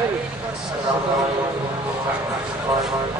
وعلیکم السلام ورحمۃ اللہ وبرکاتہ.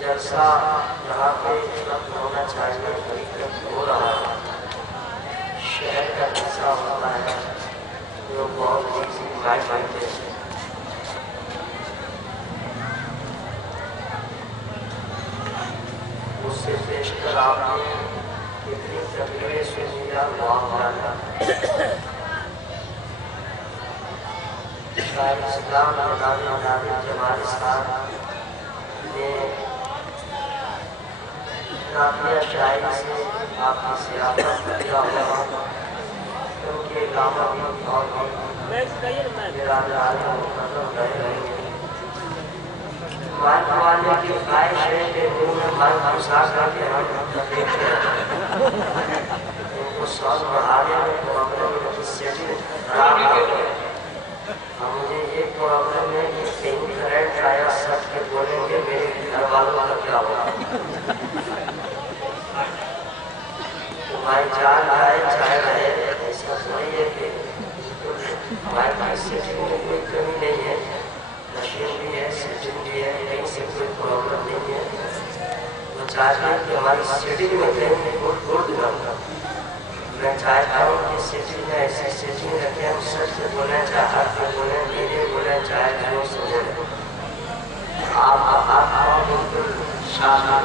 جلسہ یہاں پہ وقت ہونا چاہیے حقیقت ہو رہا ہے. شہر کا جلسہ ہوتا ہے جو بہت ایزی لائف آئیتے ہیں. اس سے پیش کر آپ نے کتنی تقریریں سنی یا معاملہ شاید اسلام نامی جمالستان نے نافیہ شاعری سے آپ کی سیاست کیا ہوا کیونکہ علامہ اور میرا جانا مقدم رہے مائک والے کی خواہش ہے کہ منہ میں مائک گھسا کر کے ہم دیکھتے ہیں ان کو سوال بڑھانے میں پرابلم کی سیٹنگ خراب ہے. مجھے یہ پرابلم ہے کہ کہیں کریکٹ آیا سچ کے بولیں گے میرے گھر والوں کا کیا ہوگا. ہماری جان آئے چاہے رہے ایسا نہیں ہے کہ ہمارے پاس سیٹنگ میں کوئی کمی نہیں ہے. نشے بھی ہے سیٹنگ بھی ہے کہیں سے کوئی پرابلم نہیں ہے. وہ چاہتے ہیں کہ ہماری سیٹنگ میں کہیں گڑ دوں گا. میں چاہتا ہوں کہ سیٹنگ میں ایسی سیٹنگ رکھیں ہم سچ سے بولیں چاہے حق میں بولیں میرے بولیں چاہے جو سے بولیں. آپ بالکل شادان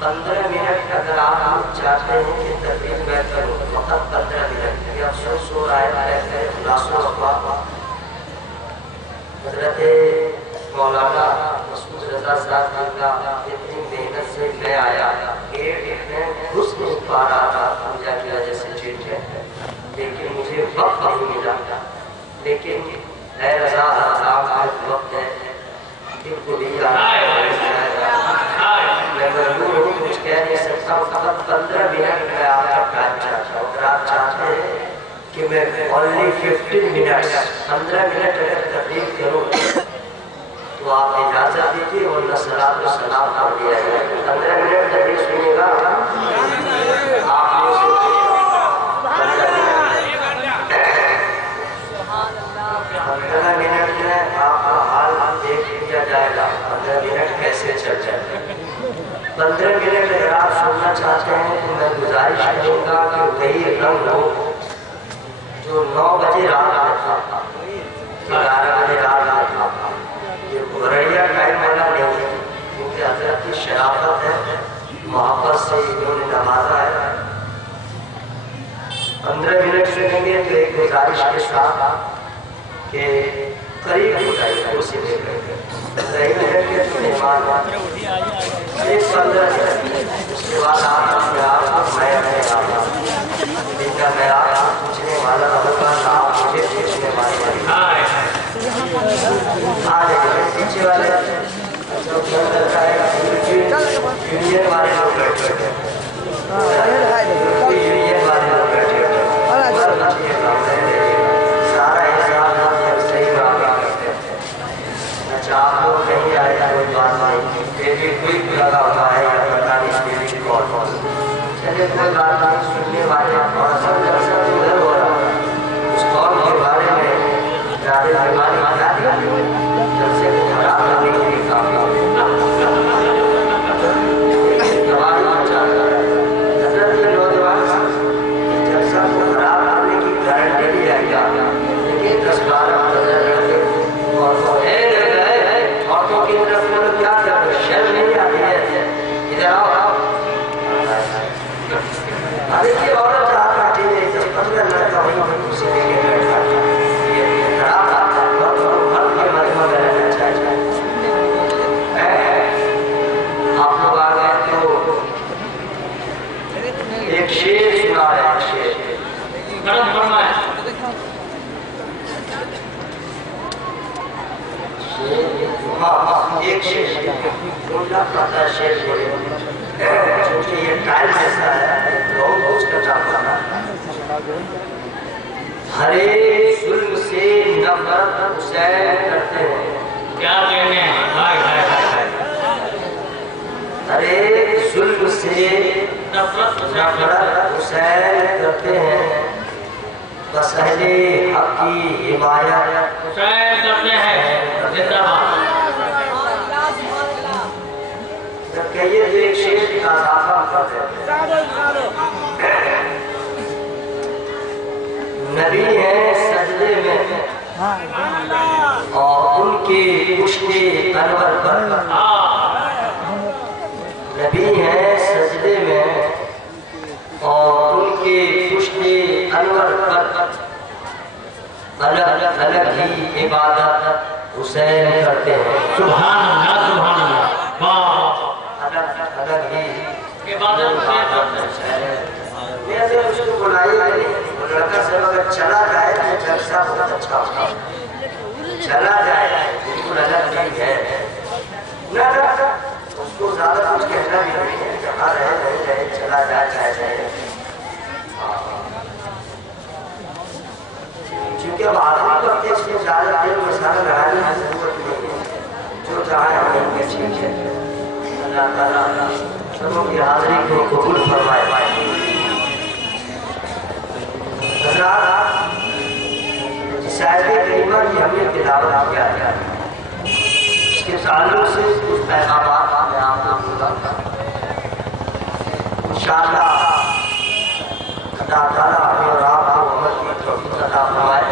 15 منٹ اگر آپ چاہتے ہیں کہ تربیت میں کروں فقط 15 منٹ یہ افسوس ہو رہا ہے کہتے ہیں خلاصہ وفا حضرت مولانا مسعود رضا صاحب کا اتنی محنت سے میں آیا، پیٹ میں گھس نہیں پا رہا تھا پوجا کی وجہ سے چٹ ہے، لیکن مجھے وقت نہیں ملا، لیکن اے رضا آپ آج وقت ہے بالکل ہی میں مجبور ہوں، کچھ کہہ نہیں سکتا ہوں، فقط 15 منٹ میں آپ کا ٹائم چاہتا ہوں، اگر آپ چاہتے ہیں کہ میں only 15 منٹ 15 منٹ اگر تقریر کروں تو آپ اجازت دیجیے اور صلاۃ و سلام پڑھ دیا جائے، 15 منٹ تقریر سنیے گا آپ نے اسے 15 منٹ میں آپ کا حال دیکھ لیا جائے گا، 15 منٹ کیسے چل جائے گا۔ 15 منٹ اگر آپ سننا چاہتے ہیں تو میں گزارش کروں گا کہ وہی رنگ ہو جو 9 بجے رات میں تھا، 11 بجے رات میں تھا، یہ گھوڑیا ٹائم والا نہیں ہے، کیونکہ حضرت کی شرافت ہے، محبت سے انہوں نے نوازا ہے۔ 15 منٹ سنیں گے تو ایک گزارش کے ساتھ کہ قریب ہو جائے گا اسی میں رہی منٹ کے تو مہمان صرف 15 منٹ، اس کے بعد آپ اپنے آپ کو میں اپنے آپ لیکن میں آپ کو پوچھنے والا ہوگا نہ آپ مجھے پوچھنے والے پیچھے والے یونین والے لوگ بیٹھے یونین والے لوگ بیٹھے سارا حساب صحیح معاملہ کرتے ہیں۔ اچھا آپ لوگ نہیں آئے کوئی بات نہیں، پھر بھی کوئی لگا ہوا ہے یا پتا نہیں اس کے لیے کون چلیے کوئی بات نہیں، سننے والے تھوڑا سا ادھر ہو رہا ہے اس قوم کے بارے میں زیادہ بیماری بنا دیا جب سے خراب کرنے کے لیے کام حضرت کے نوجوان جب سب کو خراب کرنے کی گارنٹی بھی آئی گا، لیکن 10-12 عورتوں کی طرف کیا کرتے شرم نہیں آتی ہے، ادھر آؤ دیکھیے عورت جہاں بیٹھی ہے جب 15 لڑکا وہیں پر اسے لے کے بیٹھا یہ خراب آتا ہے اور مرد کے مجمع میں رہنا چاہیے۔ آپ لوگ آ گئے تو ایک شعر سنا ہے، ایک شعر ایک شعر بولنا پڑتا ہے، شعر بولے کیونکہ یہ ٹائم ایسا ہے لوگ اس کا چاہتا ہے۔ ہر ایک ظلم سے نفرت حسین کرتے ہیں، کیا کہنے ہیں، ہر ایک ظلم سے نفرت حسین کرتے ہیں، بس اہل حق کی حمایت حسین کرتے ہیں، زندہ باد۔ کہیے تو ایک شعر کا اضافہ کرتے ہیں، نبی ہیں سجدے میں اور ان کی پشت انور پر، نبی ہیں سجدے میں اور ان کی پشت انور پر الگ الگ ہی عبادت حسین کرتے ہیں۔ سبحان اللہ سبحان اللہ، الگ الگ ہی عبادت حسین یہ اس کو بنائی نہیں، لڑکا صاحب اگر چلا جائے تو جلسہ بہت اچھا ہوتا ہے، چلا جائے بالکل الگ نہیں ہے، نہ اس کو زیادہ کچھ کہنا بھی نہیں ہے، جہاں رہے نہیں رہے چلا جائے چاہے جائے، کیونکہ اب آدمی وقت اس میں زیادہ دیر مسئلہ لڑانے کی ضرورت نہیں ہے، جو چاہے ہمیں ٹھیک ہے۔ اللہ تعالیٰ سبوں کی حاضری کو قبول فرمائے۔ حضرات جس آیت کریمہ کی ہم نے تلاوت کیا ہے اس کے تعلق سے کچھ پیغامات میں آپ لوگوں کا انشاءاللہ اللہ تعالیٰ ہمیں اور آپ کو عمل کی توفیق عطا فرمائے۔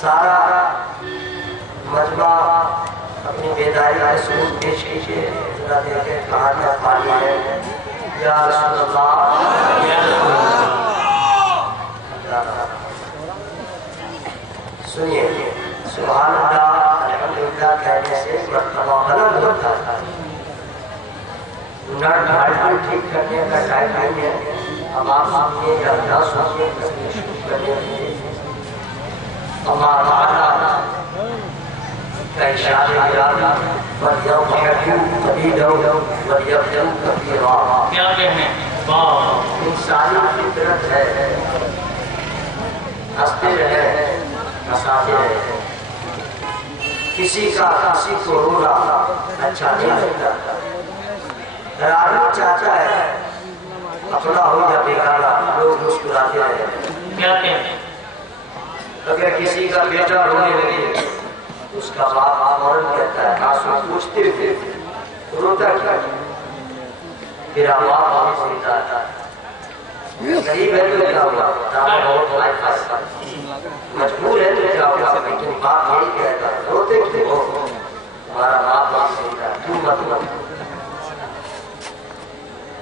سارا مجمع اپنی بیداری کا ثبوت پیش کیجیے، ذرا دیکھیں کہاں کیا پانی ہے۔ یا رسول اللہ یا رسول اللہ، سنیے سبحان اللہ الحمدللہ کہنے سے مرتبہ بلند ہوتا ہے نہ ڈھائی ٹھیک کرنے کا ٹائم نہیں ہے اب آپ سنیے یا نہ سنیے تصویر شروع کرنے کے ہمارا کا اشارہ یاد وَلْيَضْحَكُوا قَلِيلًا وَلْيَبْكُوا كَثِيرًا کیا کہنے انسانی فطرت ہے ہنستے رہے ہنساتے رہے کسی کا کسی کو رونا اچھا نہیں لگتا ہر آدمی چاہتا ہے اپنا ہو یا بیگانہ لوگ مسکراتے رہے کیا کہنے اگر کسی کا بیٹا رونے لگے اس کا باپ فوراً کہتا ہے آنسو پوچھتے ہوئے روتا کیا میرا باپ ہمیں سنتا ہے غریب ہے تو کیا ہوا دادا بہت مائے خاص مجبور ہے تو کیا ہوا لیکن باپ یہی کہتا ہے روتے کیوں ہو ہمارا باپ ہمیں سنتا ہے کیوں مت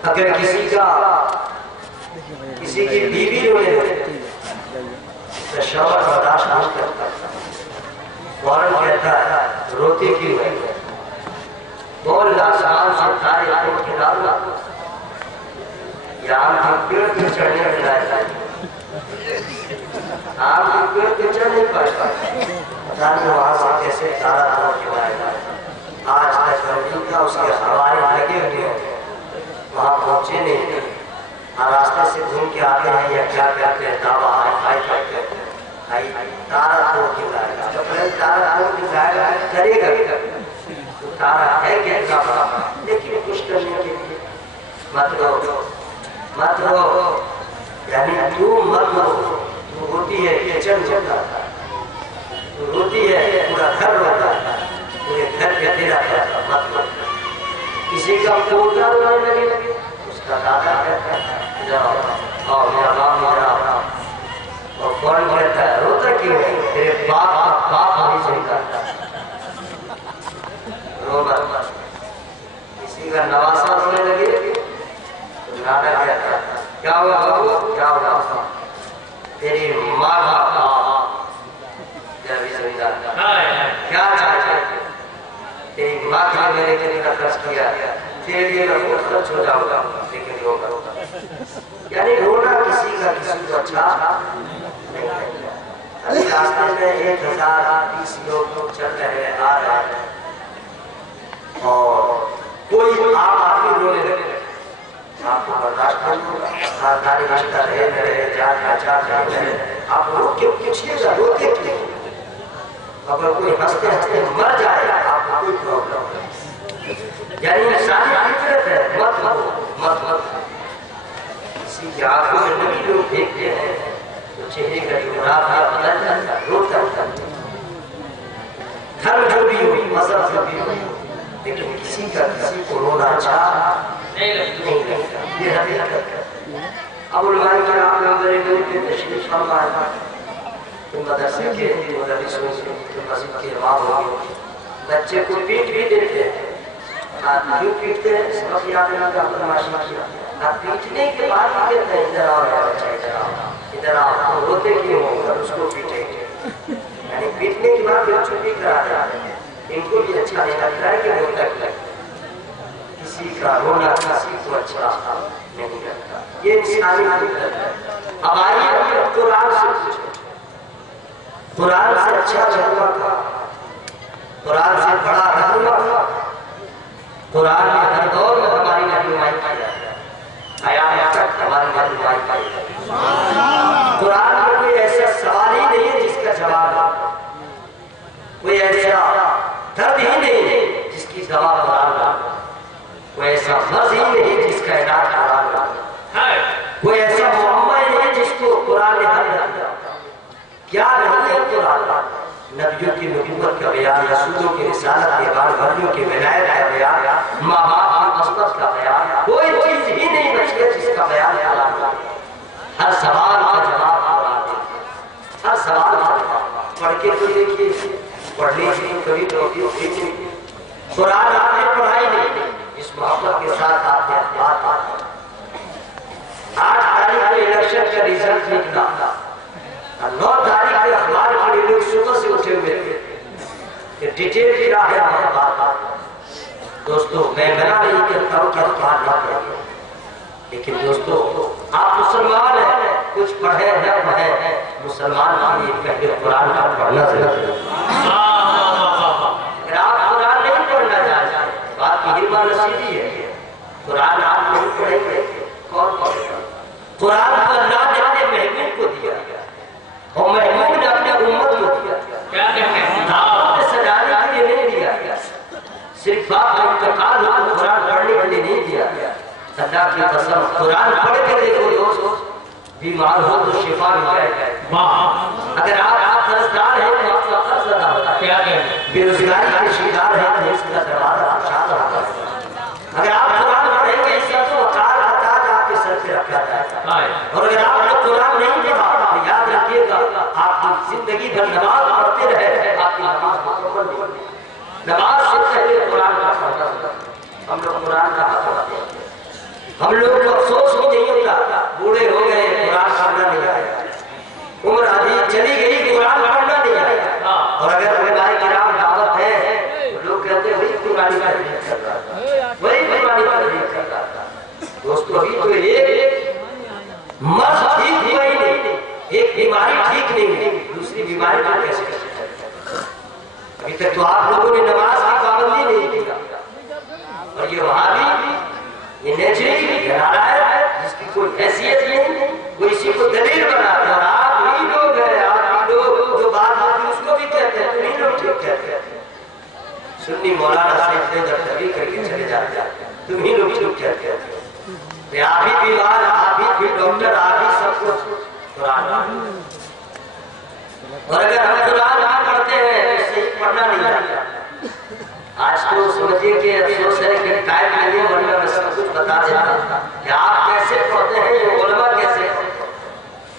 اگر کسی کی بیوی رونے لگے تو شوہر برداشت نہیں کرتا فوراً کہتا ہے روتے کیوں ہے بول آسمان سے تارے کو کھلانا یا آم کی پیڑ پہ چڑھنے ملائے آم کی پیڑ پہ چڑھ نہیں پاتا پتا نہیں وہاں سے کیسے تارا توڑ کھلائے آج تک امریکہ اس کے ہمارے لگے ہوئے ہیں وہاں پہنچے نہیں راستہ سے گھوم کے آتے ہیں یا کیا کہتے ہیں دعویٰ آئی کرتے ہیں تارا توڑ کے لائے گا تو پہلے تارا توڑ کے لائے گا کرے گا تو تارا ہے کہتا بڑا لیکن کچھ کرنے کے لیے مت رو یعنی تو مت رو تو ہوتی ہے کچن جاتا ہے تو ہوتی ہے پورا گھر روتا ہے پورے گھر کے تیرا کہتا مت رو کسی کا پوتا رونے لگے اس کا دادا کہتا ہے جاؤ اور میرا باپ میرا اور کون کہتا ہے روتا کیوں ہے تیرے باپ ہمیں سنتا ہے رو مت کسی کا نواسا رونے لگے تو نانا کہتا ہے کیا ہوا بابو کیا ہوا تیری ماں باپ جب بھی سنتا کیا چاہتا ہے تیری ماں کے لیے میرے کے لیے خرچ کیا تیرے لیے میں خرچ ہو جاؤں گا لیکن روگا یعنی رونا کسی کا کسی کو اچھا ابھی راستے میں 1020 لوگ چل رہے ہیں آ رہے ہیں اور کوئی آپ آدمی رونے لگے آپ کو برداشت نہیں ہوگا خاندانی رشتہ رہے نہ رہے جان پہچان رہے آپ روک کے پوچھیے گا روتے کیوں اگر کوئی ہنستے ہنستے مر جائے آپ کو کوئی پرابلم نہیں یعنی انسانی فطرت ہے مت کسی کی آنکھوں میں نبی لوگ دیکھتے ہیں تو چہرے کا جو رابطہ بدل جاتا ہے روتا دھرم جو بھی ہوئی مذہب جو بھی ہوئی لیکن کسی کا کسی کو رونا اچھا نہیں لگتا یہ حقیقت ہے اب علماء کرام نمبر کے تشریف فرمایا تو مدرسے کے مدرسوں کے مسجد کے امام ہوگی بچے کو پیٹ بھی دیتے ہیں کیوں پیٹتے ہیں سبق یاد رہنا کا فرمائش کیا پیٹنے کے بعد کہتے ہیں ادھر آؤ بچہ ادھر آؤ روتے کیوں ہو اس کو پیٹیں گے یعنی پیٹنے کے بعد بچوں بھی کرا ان کو بھی اچھا نہیں لگتا ہے کہ روتا ہے کسی کا رونا کسی کو اچھا نہیں لگتا یہ انسانی فطرت ہے اب آئیے قرآن سے پوچھیں قرآن سے اچھا رہنما تھا قرآن سے بڑا رہنما تھا قرآن میں ہر دور میں ہماری رہنمائی کی جاتی ہے قیامت تک ہماری رہنمائی کی جاتی ہے قرآن میں کوئی ایسا سوال ہی نہیں ہے جس کا جواب نہ کوئی ایسا درد ہی نہیں ہے جس کی دوا قرآن نہ کوئی ایسا مرض ہی نہیں جس کا علاج قرآن نہ کوئی ایسا معاملہ ہی نہیں جس کو قرآن نے حل نہ کیا کیا نہیں ہے قرآن نبیوں کی نبوت کا بیان رسولوں کی رسالت کے بعد ولیوں کی ولایت کا بیان ماں باپ کی عصمت کا بیان کوئی چیز ہی نہیں بچی ہے جس کا بیان قرآن کا ہر سوال کا جواب قرآن ہے ہر سوال کا جواب پڑھ کے تو دیکھیے پڑھنے کی کبھی توفیق نہیں قرآن آپ نے پڑھائی نہیں اس محبت کے ساتھ آپ نے بات 8 تاریخ کو الیکشن کا ریزلٹ نکلا 9 تاریخ کو اخبار پڑھی لوگ صبح سے اٹھے ہوئے تھے کہ ڈیٹیل کی راہ ہے ہمارے بات. دوستو میں منع نہیں کرتا ہوں کہ افطار نہ پڑھیں، لیکن دوستو آپ مسلمان ہیں، کچھ پڑھے نہ پڑھے مسلمان کے لیے پہلے قرآن کا پڑھنا ضروری ہے. اگر آپ قرآن نہیں پڑھنا چاہتے بات کی ہرما نصیبی ہے. قرآن آپ نہیں پڑھیں گے کون پڑھے گا؟ قرآن کو اللہ نے اپنے محبوب کو دیا اور محبوب نے اپنے امت کو دیا. دعوت سجانے کے لیے نہیں دیا، صرف آپ کا انتقال ہو تو قرآن پڑھنے کے لیے نہیں دیا. اللہ کی قسم قرآن پڑھ کے دیکھو دوست، بیمار ہو تو شفا مل جائے. اگر آپ قرضدار ہیں تو آپ کا قرض ادا ہوتا ہے، بے روزگاری کے شکار ہیں تو اس کا دروازہ آشاد ہوتا ہے. اگر آپ قرآن پڑھیں گے اس کا تو وقار تاج آپ کے سر سے رکھا جائے گا. اور اگر آپ نے قرآن نہیں پڑھا تو یاد رکھیے گا آپ کی زندگی بھر نماز پڑھتے رہے آپ کی نماز مکمل نہیں ہوتی. نماز سے پہلے قرآن کا پڑھنا. ہم لوگ قرآن کا پڑھتے ہیں، ہم لوگ کو افسوس بھی نہیں ہوتا بوڑھے ہو گئے قرآن پڑھنا نہیں آیا، عمر حدیث چلی گئی قرآن پڑھنا نہیں آیا. اور اگر علماء کرام دعوت ہے تو لوگ کہتے ہیں وہی قرآن کا تحریر کر رہا تھا، وہی قرآن کا تحریر کر رہا تھا. دوستو ابھی تو ایک مرض ٹھیک ہوا ہی نہیں، ایک بیماری ٹھیک نہیں ہے، دوسری بیماری کو کیسے کر سکتے؟ ابھی تک تو آپ لوگوں نے نماز کی پابندی نہیں کی، اور یہ وہابی یہ نیچری گھرانا ہے جس کی کوئی حیثیت نہیں، وہ اسی کو دلیل بناتے ہیں. اور آپ ہی لوگ ہیں، آپ ہی لوگ جو بات آتی اس کو بھی کہتے ہیں تم ہی لوگ ٹھیک کہتے ہیں. سنی مولانا صاحب سے جب تبلیغ کر کے چلے جاتے ہیں تم ہی لوگ ٹھیک کہتے ہیں. آپ ہی بیمار، آپ ہی ڈاکٹر، آپ ہی سب کچھ قرآن. اور اگر ہم قرآن نہ پڑھتے ہیں تو صحیح پڑھنا نہیں آتا. آج تو سمجھیے کہ افسوس ہے کہ ٹائم نہیں ہے ورنہ میں سب کچھ بتا دیتا کہ آپ کیسے پڑھتے ہیں، یہ علماء کیسے پڑھتے ہیں.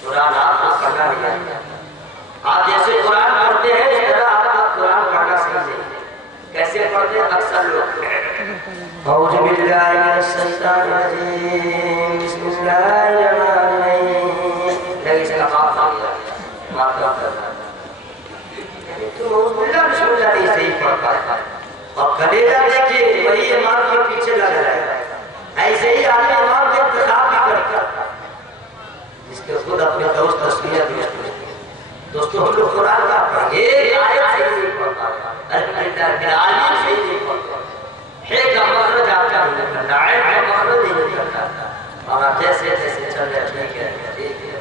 قرآن آپ کو پڑھنا نہیں آتا. آپ جیسے قرآن پڑھتے ہیں اس طرح آپ قرآن پڑھنا سیکھیں. کیسے پڑھتے ہیں؟ اکثر لوگ اعوذ باللہ من الشیطان الرجیم بسم اللہ الرحمن الرحیم. لیکن اس کا معاف کرنا تو اعوذ باللہ بسم اللہ نہیں صحیح پڑھ پاتا. اور کلیجہ دیکھیں وہی امام کے پیچھے لگ رہا ہے. ایسے ہی آدمی امام کے انتخاب بھی کرتا جس کے خود اپنے دوست تسمیہ بھی کرتے. دوستو ہم لوگ قرآن کا پڑھیں گے آیت صحیح نہیں پڑھ پاتا، عالم صحیح نہیں پڑھتا، ہے کا مخرج آپ کا نہیں کرتا، عین کا مخرج نہیں کرتا. اور آپ جیسے جیسے چل رہے ٹھیک ہے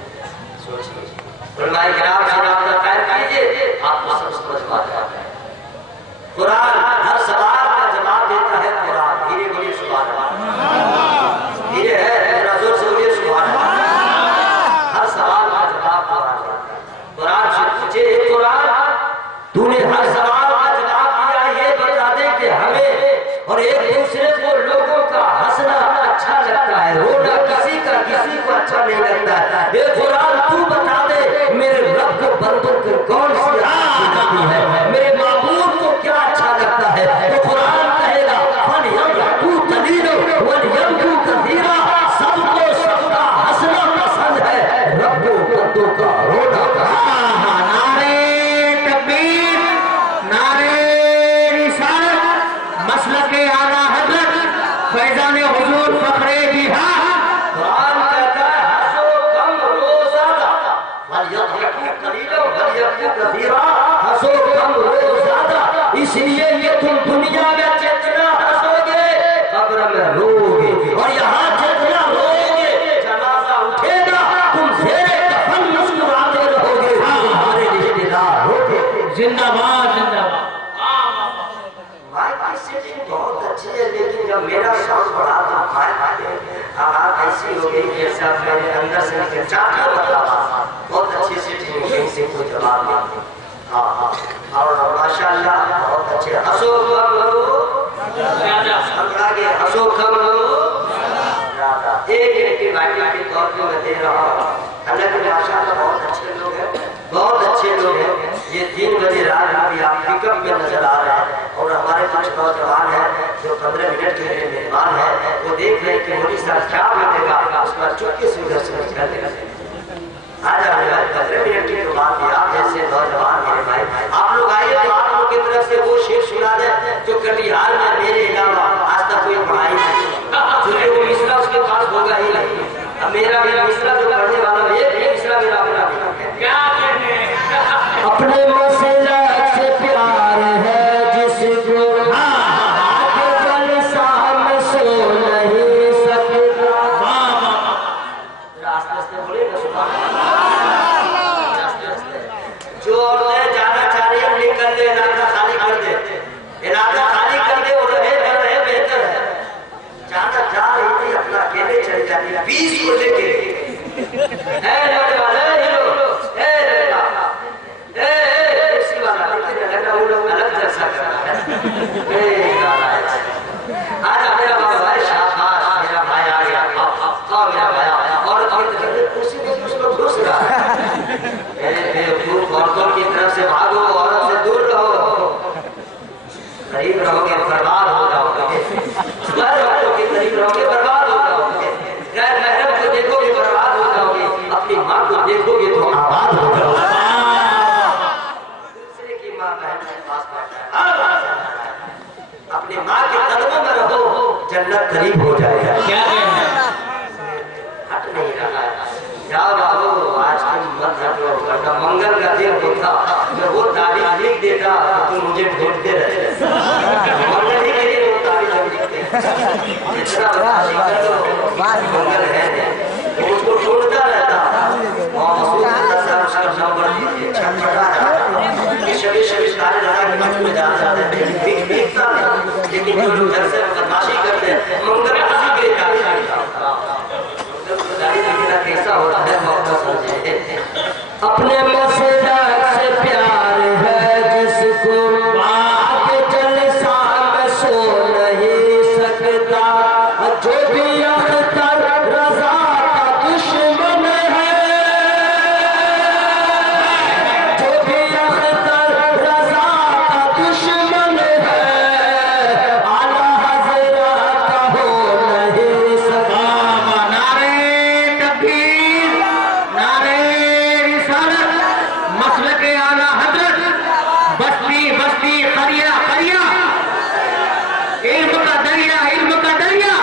سوچیے. علماء کرام سے رابطہ قائم کیجیے آپ کو سب سمجھ پاتے ہیں. قرآن ہر سوال کا جواب دیتا ہے. قرآن دھیرے بولیے سبحان اللہ، دھیرے ہے زور سے بولیے سبحان اللہ. ہر سوال کا جواب قرآن دیتا ہے. قرآن سے پوچھے قرآن تو نے ہر سوال کا جواب دیا، یہ بتا دے کہ ہمیں اور ایک دوسرے کو لوگوں کا ہنسنا اچھا لگتا ہے، رونا کسی کا کسی کو اچھا نہیں لگتا ہے. یہ قرآن تو بتا دے میرے رب کو بندوں کو کون سی اچھی لگتی ہے، میرے معبود کو کیا اچھا لگتا ہے. تو قرآن کہے گا فَلْيَضْحَكُوا قَلِيلًا وَلْيَبْكُوا كَثِيرًا. سب کو سب کا ہنسنا پسند ہے، رب کو بندوں کا رونا پسند ہے. نعرے تکبیر، نعرے رسالت، مسلک اعلیٰ حضرت فیضان حضور فخر جہاد. قرآن کہتا ہے ہنسو کم رو زیادہ، وَلْيَضْحَكُوا قَلِيلًا وَلْيَبْكُوا كَثِيرًا. ہنسو کم رو زیادہ، اس لیے یہ تم دنیا میں جتنا ہنسو گے قبر میں رو گے، اور یہاں جتنا رو گے جنازہ اٹھے گا تم زیر کفن مسکراتے رہو گے، ہمارے رشتے دار ہو گے. زندہ باد، زندہ باد. مائک کی سیٹنگ بہت اچھی ہے لیکن جب میرا ساؤنڈ بڑھا تو مائک آواز ایسی ہو گئی کہ صاحب میں نے اندر سے نکل چاہتا بتاوا. بہت اچھی سیٹنگ ہے، کہیں سے کوئی جواب نہیں. ہاں اور ماشاءاللہ بہت اچھے. ہنسو کم رو ہنسو کم رو زیادہ. ایک کی بائٹی کے طور پہ میں دے رہا ہوں. اللہ کے ماشاءاللہ بہت اچھے لوگ ہیں، بہت اچھے لوگ ہیں. یہ 3 بجے رات بھی آپ پک اپ میں نظر آ رہے ہیں. اور ہمارے کچھ نوجوان ہیں جو 15 منٹ کے لیے مہمان ہیں، وہ دیکھ رہے ہیں کہ مودی صاحب کیا بولے گا، اس پر چپکے سے ادھر سے نکل گئے. آج ہمیں 15 منٹ کے بعد بھی آپ جیسے نوجوان میرے بھائی کی طرف سے وہ شعر سنا دے جو کٹیہار میں میرے علاوہ آج تک کوئی پڑھائی نہیں، چونکہ وہ مصرع اس کے پاس ہوگا ہی نہیں۔ اب میرا بھی مصرع جو پڑھنے والا ہے یہ مصرع میرا اپنا نہیں ہے۔ اپنے مسلک سے پیار ہے جس کو آگے جلسہ میں سو نہیں سکتا۔ آستے آستے بولے گا سبحان اللہ۔ آستے آستے جو عورتیں جانا چاہ رہی ہیں نکل دے، ارادہ خالی کر دے، ارادہ خالی کر دے، اور رہے نہ رہے بہتر ہے۔ جانا چاہ رہی تھی اپنا اکیلے چلی جاتی ہے 20 کو لے کے۔ اے لڑنے والے ہیرو، اے لڑنا، اے اسی والا لیکن لڑنا وہ لوگ الگ جیسا کر رہا ہے۔ اے گانا ہے آجا میرا بھائی شاہباز، میرا بھائی آ گیا، میرا بھائی آیا اور اسی میں اس کو گھس رہا ہے۔ اے بیوقوف عورتوں کی طرف سے بھاگو، عورت سے دور رہو، قریب رہو گے برباد ہو جاؤ گے، غیر عورتوں کے قریب رہو گے برباد ہو جاؤ گے، غیر محرم کو دیکھو گے برباد ہو جاؤ گے، اپنی ماں کو دیکھو گے تو آباد ہو جاؤ گے۔ دوسرے کی ماں بہن کے پاس بیٹھا ہے، اپنی ماں کے قدموں میں رہو، جنت قریب ہو جائے گا۔ کیا کہنا ہے؟ ہٹ نہیں رہا ہے۔ یا بابو آج تم مت ہٹو، ورنہ منگل کا دن ہوتا میں وہ تاریخ لکھ دیتا تو تم مجھے ڈھونڈتے رہتے۔ منگل ہی کے لیے وہ تاریخ ہم لکھتے ہیں، اتنا برداشت کر دو، منگل ہے وہ اس کو ڈھونڈتا رہتا۔ اور مسعود اللہ صاحب اس کا نمبر دیجیے، چھٹپٹا رہا یہ شبی سارے لڑا کے مجھ میں جانا چاہتے ہیں، دیکھتا نہیں، لیکن جو گھر سے بدماشی کرتے ہیں منگل کسی کے تاریخ لکھتا کیسا ہوتا ہے موقع سمجھے۔ اپنے مسلک سے پیار ہے جس کو آگے جلسہ میں سو نہیں سکتا، جو بھی اختر رضا کا دشمن ہے، جو بھی اختر رضا کا دشمن ہے، اعلیٰ حضرت کا ہو نہیں سکتا۔ نعرہ تکبیر، نعرہ رسالت، مسلک اعلیٰ حضرت، بستی بستی قریہ قریہ، علم کا دریا علم کا دریا،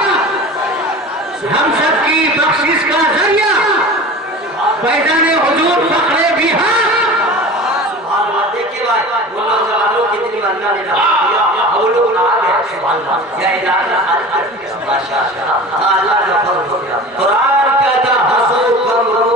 ہم سب کی بخشش کا ذریعہ، فیضان حضور فخر بہار۔ سبحان اللہ، دیکھیے بھائی وہ نوجوانوں کتنی اللہ نے رحمت کیا، وہ لوگ آ گئے سبحان اللہ، یا علاقہ خالی کر دیا ماشاءاللہ، اللہ کا فضل ہو گیا۔ قرآن کہتا حسو کم رو،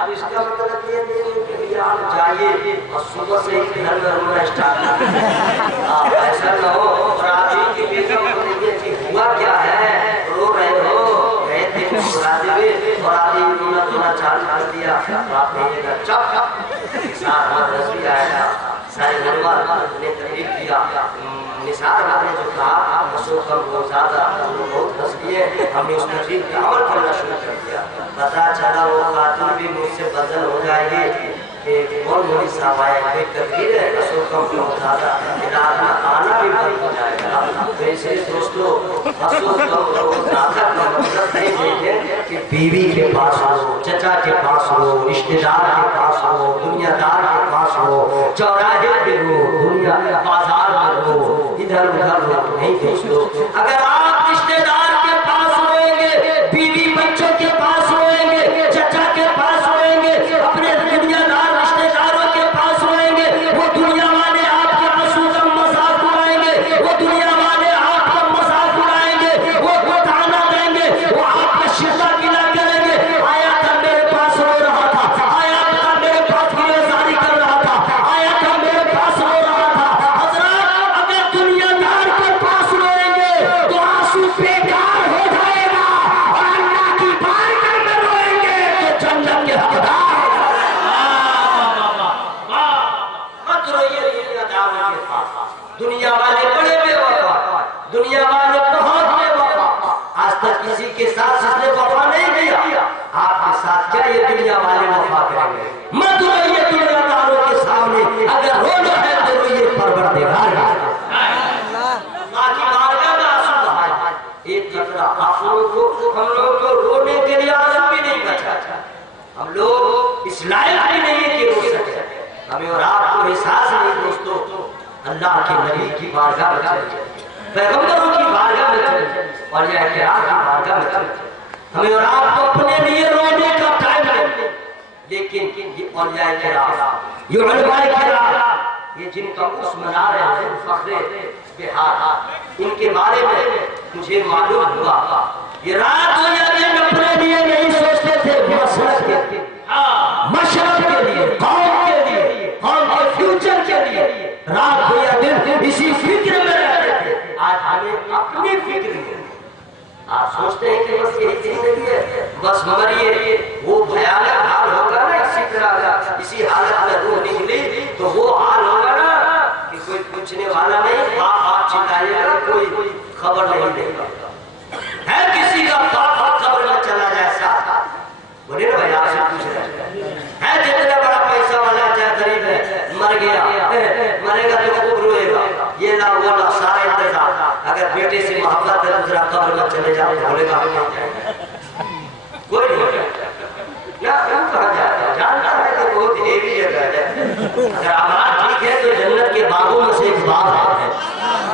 اب اس کا مطلب یہ نہیں کہ آپ جائیے اور صبح سے ہی گھر میں رونا اسٹارٹ کر، ایسا نہ ہو اور آپ ہی کی بیٹی کو دیکھیے کہ ہوا کیا ہے، رو رہے ہو، گئے تھے مسکراتے ہوئے اور آپ ہی رونا دھونا چالو کر دیا، آپ نے یہ چپ ساتھ رضوی آیا تھا، سارے نروار نے تقریب کیا، نثار نے جو کہا مسعود کا بہت زیادہ ہم لوگ بہت ہنس لیے، ہم نے اس تقریب کا عمل کرنا شروع کر دیا، پتا چلا وہ خاتون بھی مجھ سے بدل ہو جائے گی کہ کون مولی صاحب آئے، کوئی تقریر ہے مسعود کا بہت زیادہ ارادہ آنا بھی بند ہو جائے گا۔ تو اس لیے دوستو مسعود کا بہت زیادہ کا مطلب نہیں دیکھیں کہ بیوی کے پاس ہو، چچا کے پاس ہو، رشتہ دار کے پاس ہو، دنیا دار کے پاس ہو، چوراہے پہ ہو، دنیا بازار میں ہو، ادھر ادھر ہو، نہیں دوستو اگر آپ رشتہ دار کے پاس ہوئیں گے، بیوی بچوں کے پاس ہوئیں گے، چچا کے پاس ہوئیں گے، اپنے دنیا دار رشتہ داروں کے پاس ہوئیں گے، وہ دنیا والے آپ کے آنسو کا مذاق اڑائیں گے، وہ دنیا والے آپ کا مذاق اڑائیں گے، وہ تانا دیں گے، وہ آپ کا شفا گلا کریں گے، آیا تھا میرے پاس رو رہا تھا، آیا تھا میرے پاس گریزاری کر رہا تھا، آیا تھا میرے پاس رو رہا تھا۔ حضرات اگر دنیا دار کے پاس روئیں گے تو آنسو بیکار ہو جائے گا، اور اللہ کی بارگاہ میں روئیں گے تو جنت کے حقدار۔ مت روئیے دنیا داروں کے پاس، دنیا والے بڑے بے وفا، دنیا والے بہت بے وفا، آج تک کسی کے ساتھ اس نے وفا نہیں کیا، آپ کے ساتھ کیا یہ دنیا والے وفا کریں گے؟ مت روئیے دنیا داروں کے سامنے، اگر رونا ہے تو روئیے پروردگار کا۔ ماں کی بارگاہ میں آنسو بہائے، ایک قطرہ ہم لوگ کو رونے کے لیے آنسو بھی نہیں بچا، ہم لوگ اس لائق بھی نہیں کہ رو سکے، ہمیں اور آپ کو اس احساس نہیں دوستو، اللہ کے نبی کی بارگاہ میں چلے، پیغمبروں کی بارگاہ میں چلے، اور یہ احتیاط کی بارگاہ میں چلے. ہمیں اور آپ کو اپنے لیے رونے کا ٹائم نہیں، لیکن یہ اولیاء کرام، یہ علماء کرام، یہ جن کا اس منا رہے ہیں فخر بہار، ان کے بارے میں مجھے معلوم ہوا یہ رات ہو یا دن اپنے لیے نہیں سوچتے تھے، مشرق کے لیے، مشرق کے لیے، قوم کے لیے، قوم کے فیوچر کے لیے رات ہو یا دن اسی فکر میں رہتے تھے. آج ہمیں اپنی فکر میں، آپ سوچتے ہیں کہ بس یہی زندگی ہے، بس مریے، وہ بھیانک حال ہوگا نا اسی طرح، اسی حالت میں روح نکلی تو وہ حال ہوگا نا کہ کوئی پوچھنے والا نہیں، آپ چلائیے گا، کوئی خبر نہیں دے گا. ہے کسی کا باپ خبر میں چلا جائے ساتھ، بولے نا بھائی آپ سے پوچھ رہے ہیں، جتنا بڑا پیسہ والا چاہے غریب ہے، مر گیا، مرے گا تو خوب روئے گا، یہ لا وہ لا سارا انتظام. اگر بیٹے سے محبت ہے دوسرا قبر میں چلے جاؤ بولے گا کوئی نہیں کہا جائے، جانتا ہے کہ بہت ہیوی جگہ ہے. اگر اعمال ٹھیک ہے تو جنت کے باغوں میں سے ایک باغ ہے،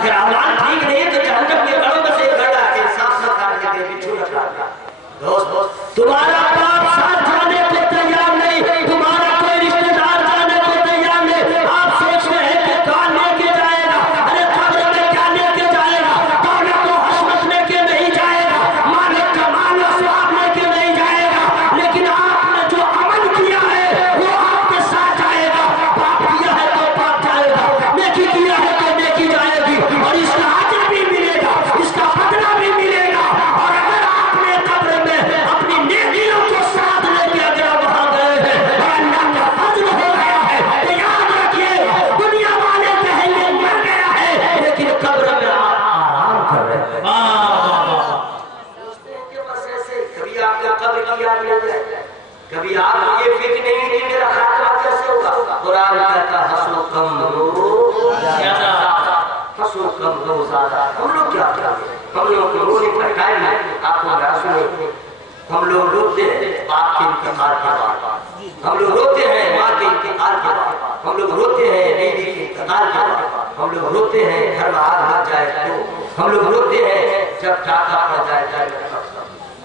اگر اعمال ٹھیک نہیں ہے تو جہنم کے گڑوں میں سے ایک گڑھ ہے. انصاف نہ کاٹنے کے بچھو نہ کاٹنا. دوست تمہارا باپ ساتھ جانے کو تیار نہیں، تمہارا کوئی رشتہ دار جانے کو تیار نہیں. آپ سوچ رہے ہیں کہ کون لے کے جائے گا، ارے قبر میں کیا لے کے جائے گا؟ دولت و حشمت لے کے نہیں جائے گا، مالک کا مال و ثواب لے کے نہیں جائے گا، لیکن آپ نے جو عمل کیا ہے وہ آپ کے ساتھ جائے گا. پاپ کیا ہے تو پاپ جائے گا، نیکی کیا ہے تو نیکی جائے گی، اور اس کا اجر بھی ملے گا، اس کا بدلہ بھی ملے گا. اور اگر آپ نے قبر میں اپنی نیکیوں کو ساتھ لے کے اگر وہاں گئے ہیں اور اللہ کا فضل ہو گیا ہے تو یاد رکھیے دنیا والے کہیں گے مر گیا ہے، لیکن قبر میں آرام کر رہے ہیں. سوچتے ہیں کہ بس ایسے کبھی آپ کا قبر کی یاد مل جائے، کبھی آپ کو یہ فکر نہیں کہ میرا خاتمہ کیسے ہوگا. قرآن کہتا حسو کم رو حسو کم رو زیادہ. ہم لوگ کیا کرتے ہیں؟ ہم لوگ کو رونے کا ٹائم ہے، آپ کو آنسو نہیں. ہم لوگ روتے ہیں باپ کے انتقال کے بعد، ہم لوگ روتے ہیں ماں کے انتقال کے بعد، ہم لوگ روتے ہیں بیوی کے انتقال کے بعد، ہم لوگ روتے ہیں گھر باہر لگ جائے تو، ہم لوگ روتے ہیں جب ڈاکہ پڑ جائے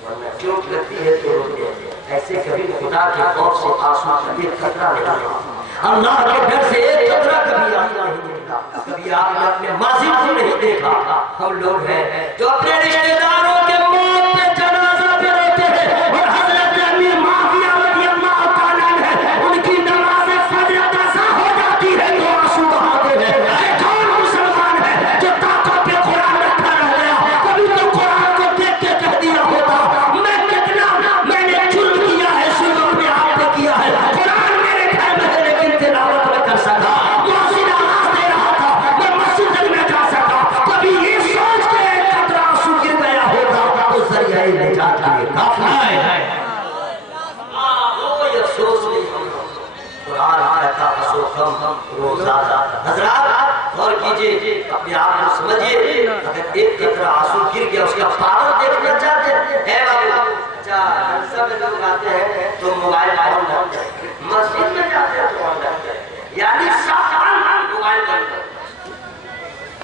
ورنہ چوٹ لگتی ہے تو روتے ہیں. ایسے کبھی خدا کے خوف سے آنسو کا ایک قطرہ نہیں نکلا، اللہ کے ڈر سے ایک قطرہ کبھی آنسو نہیں نکلا. کبھی آپ نے اپنے ماضی کو نہیں دیکھا. ہم لوگ ہیں جو اپنے رشتہ داروں کے موت پہ جنازہ پہ روتے ہیں، اور حضرت امیر معاویہ رضی اللہ تعالیٰ عنہ ان کی نماز فجر قضا ہو جاتی ہے تو آنسو بہاتے ہیں. اے کون مسلمان ہے جو طاقت پہ قرآن رکھا رہ گیا؟ کبھی تو قرآن کو دیکھ کے کہہ دیا ہوتا میں کتنا میں نے جرم کیا ہے، صرف اپنے آپ پہ کیا ہے. قرآن میرے گھر میں ہے لیکن تلاوت نہ کر سکا، مؤذن آواز دے رہا تھا میں مسجد میں جا سکا. کبھی یہ سوچ کے ایک قطرہ آنسو گر گیا ہوتا تو ذریعہ نجات کے لیے کافی ہے. کوئی افسوس نہیں. قرآن کہتا حسو کم رو زیادہ. حضرات غور کیجئے، اپنے آپ کو سمجھئے. اگر ایک قطرہ آنسو گر گیا اس کا پاور دیکھنا چاہتے ہیں بابو؟ اچھا جلسہ میں لوگ آتے ہیں تو موبائل آن کرتے ہیں، مسجد میں جاتے ہیں تو آن کرتے ہیں، یعنی سب موبائل کرتے ہیں.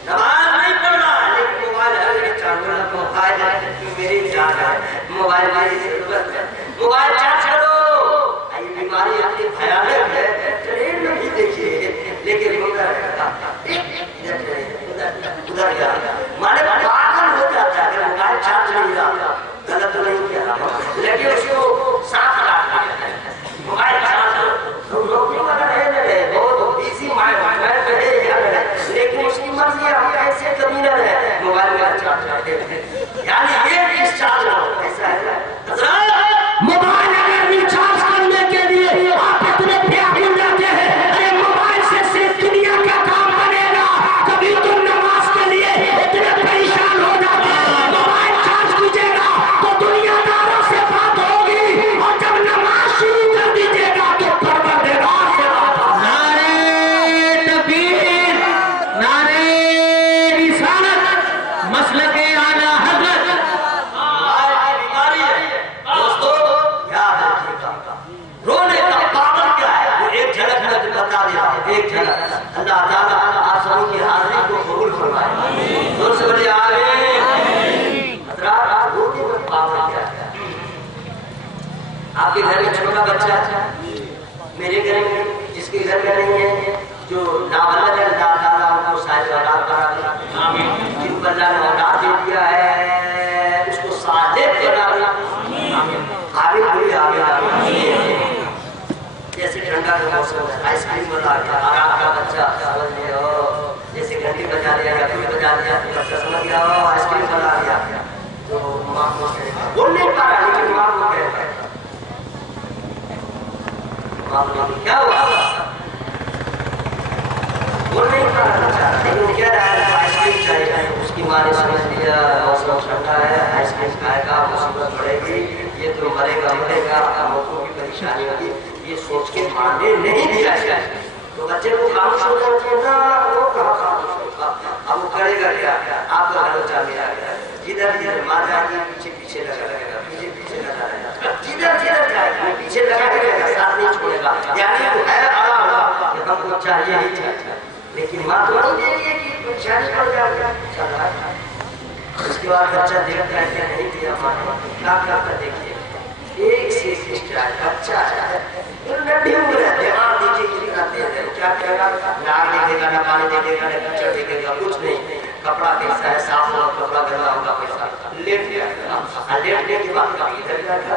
نماز نہیں پڑھنا لیکن موبائل ہر چاہتا ہے، موبائل ہے میری جان ہے، موبائل میری ضرورت ہے، موبائل چارج کرو. یہ بیماری اتنی بھیانک ہے، ٹرین میں بھی دیکھیے لیکن ادھر گیا مانے پاگل ہو جاتا ہے. اگر موبائل چارج نہیں رہا غلط نہیں کیا لیکن اس کو صاف رکھنا ہے. موبائل چارج لوگوں کا رہے بہت بیزی مائنڈ ہے لیکن اس کی مرضی ہے ہم ایسے کمی نہ رہے موبائل میں چارج کرتے ہیں. یعنی یہ ریچارج ایسا ہے. حضرات موبائل اگر ریچارج کرنے کے لیے آپ اتنے پیار مل جاتے ہیں، ارے موبائل سے صرف دنیا کا کام بنے گا، اللہ تعالیٰ آپ سبوں کی حاضری کو قبول فرمائے. دور سے بڑے آمین. حضرات روٹی میں پاور کیا ہے؟ آپ کے گھر میں چھوٹا بچہ ہے، میرے گھر میں جس کے گھر میں نہیں ہے، جو نابالغ ہے، اللہ تعالیٰ ان کو صاحب اولاد بنا دے. جن کو اللہ نے اولاد دے دیا ہے اس کو صالح بنا دے. آمین بولیے آمین. جیسے ٹھنڈا کا موسم ہے، آئس کریم بنا دیا اور آپ کا بچہ سمجھ لیا ہو، جیسے گھنٹی بجا لیا یا کوئی بجا لیا بچہ سمجھ گیا ہو آئس کریم بنا دیا، تو ماں کو بول نہیں پا رہا لیکن ماں کو کہہ رہا ہے. کیا ہوا؟ وہ نہیں کھانا لیکن کہہ رہا ہے آئس کریم چاہیے. اس کی ماں نے سمجھ لیا موسم ٹھنڈا ہے، آئس کریم کھائے گا مصیبت پڑے گی، یہ تو مرے گا موقعوں کی پریشانی ہوگی. یہ سوچ کے ماں نے نہیں دیا ہے. تو بچے کو خاموش ہو جاتی ہے نا، وہ کہاں خاموش ہوگا؟ اب وہ کرے گا کیا؟ آپ کا بچہ میرا گیا جدھر ماں جائے گی پیچھے لگا رہے گا، پیچھے لگا رہے گا، جدھر جائے گا پیچھے لگا رہے گا، ساتھ نہیں چھوڑے گا. یعنی وہ ہے آڑا ہوا کہ ہم کو چاہیے ہی چاہیے، لیکن ماں تو نہیں دے رہی ہے کہ پریشانی پڑ جائے گا. چل رہا ہے. اس کے بعد بچہ دیکھتا ہے کہ نہیں دیا ماں نے کیا کرتا. دیکھیے ایک سے اسٹائل بچہ ہے، نڈی عمر ہے، دماغ دیکھیے کتنا تیز ہے. کیا کرے گا؟ ناک دیکھے گا، نہ پانی دیکھے گا، نہ کچڑ دیکھے گا، کچھ نہیں. کپڑا کیسا ہے، صاف ہوگا کپڑا، گندا ہوگا پیسہ، لیٹ گیا. لیٹنے کے بعد کبھی ادھر جائے گا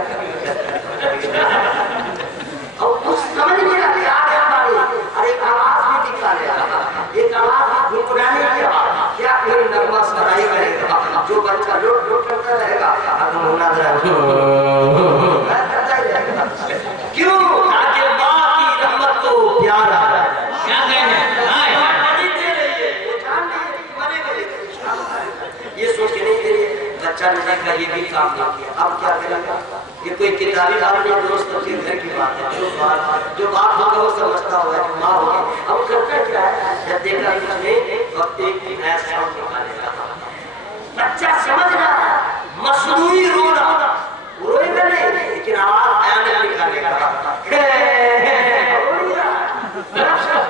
اور کچھ سمجھ نہیں آ رہا کیا پانی. اور ایک آواز بھی نکالے گا، ایک آواز گنگنانے کی آواز. کیا کوئی نغمہ سنائی کرے گا؟ جو بچہ لوٹ لوٹ کرتا رہے گا کیوں؟ تاکہ ماں کی رحمت کو پیار آ رہا ہے. کیا کہنا ہے؟ یہ سوچ کے نہیں دے بچہ نے دیکھا یہ بھی کام نہیں کیا، اب کیا کرے گا؟ یہ کوئی کتابی بات نہیں، دوست کے گھر کی بات ہے. جو بات ہوگا وہ سمجھتا ہوگا کہ ماں ہوگی. اب کرتا کیا ہے؟ جب دیکھا کچھ نہیں وقت ایک نیا ساؤنڈ نکالے گا. بچہ سمجھ رہا ہے مصنوعی رونا، روئے گا نہیں لیکن آواز بیان نکالے گا.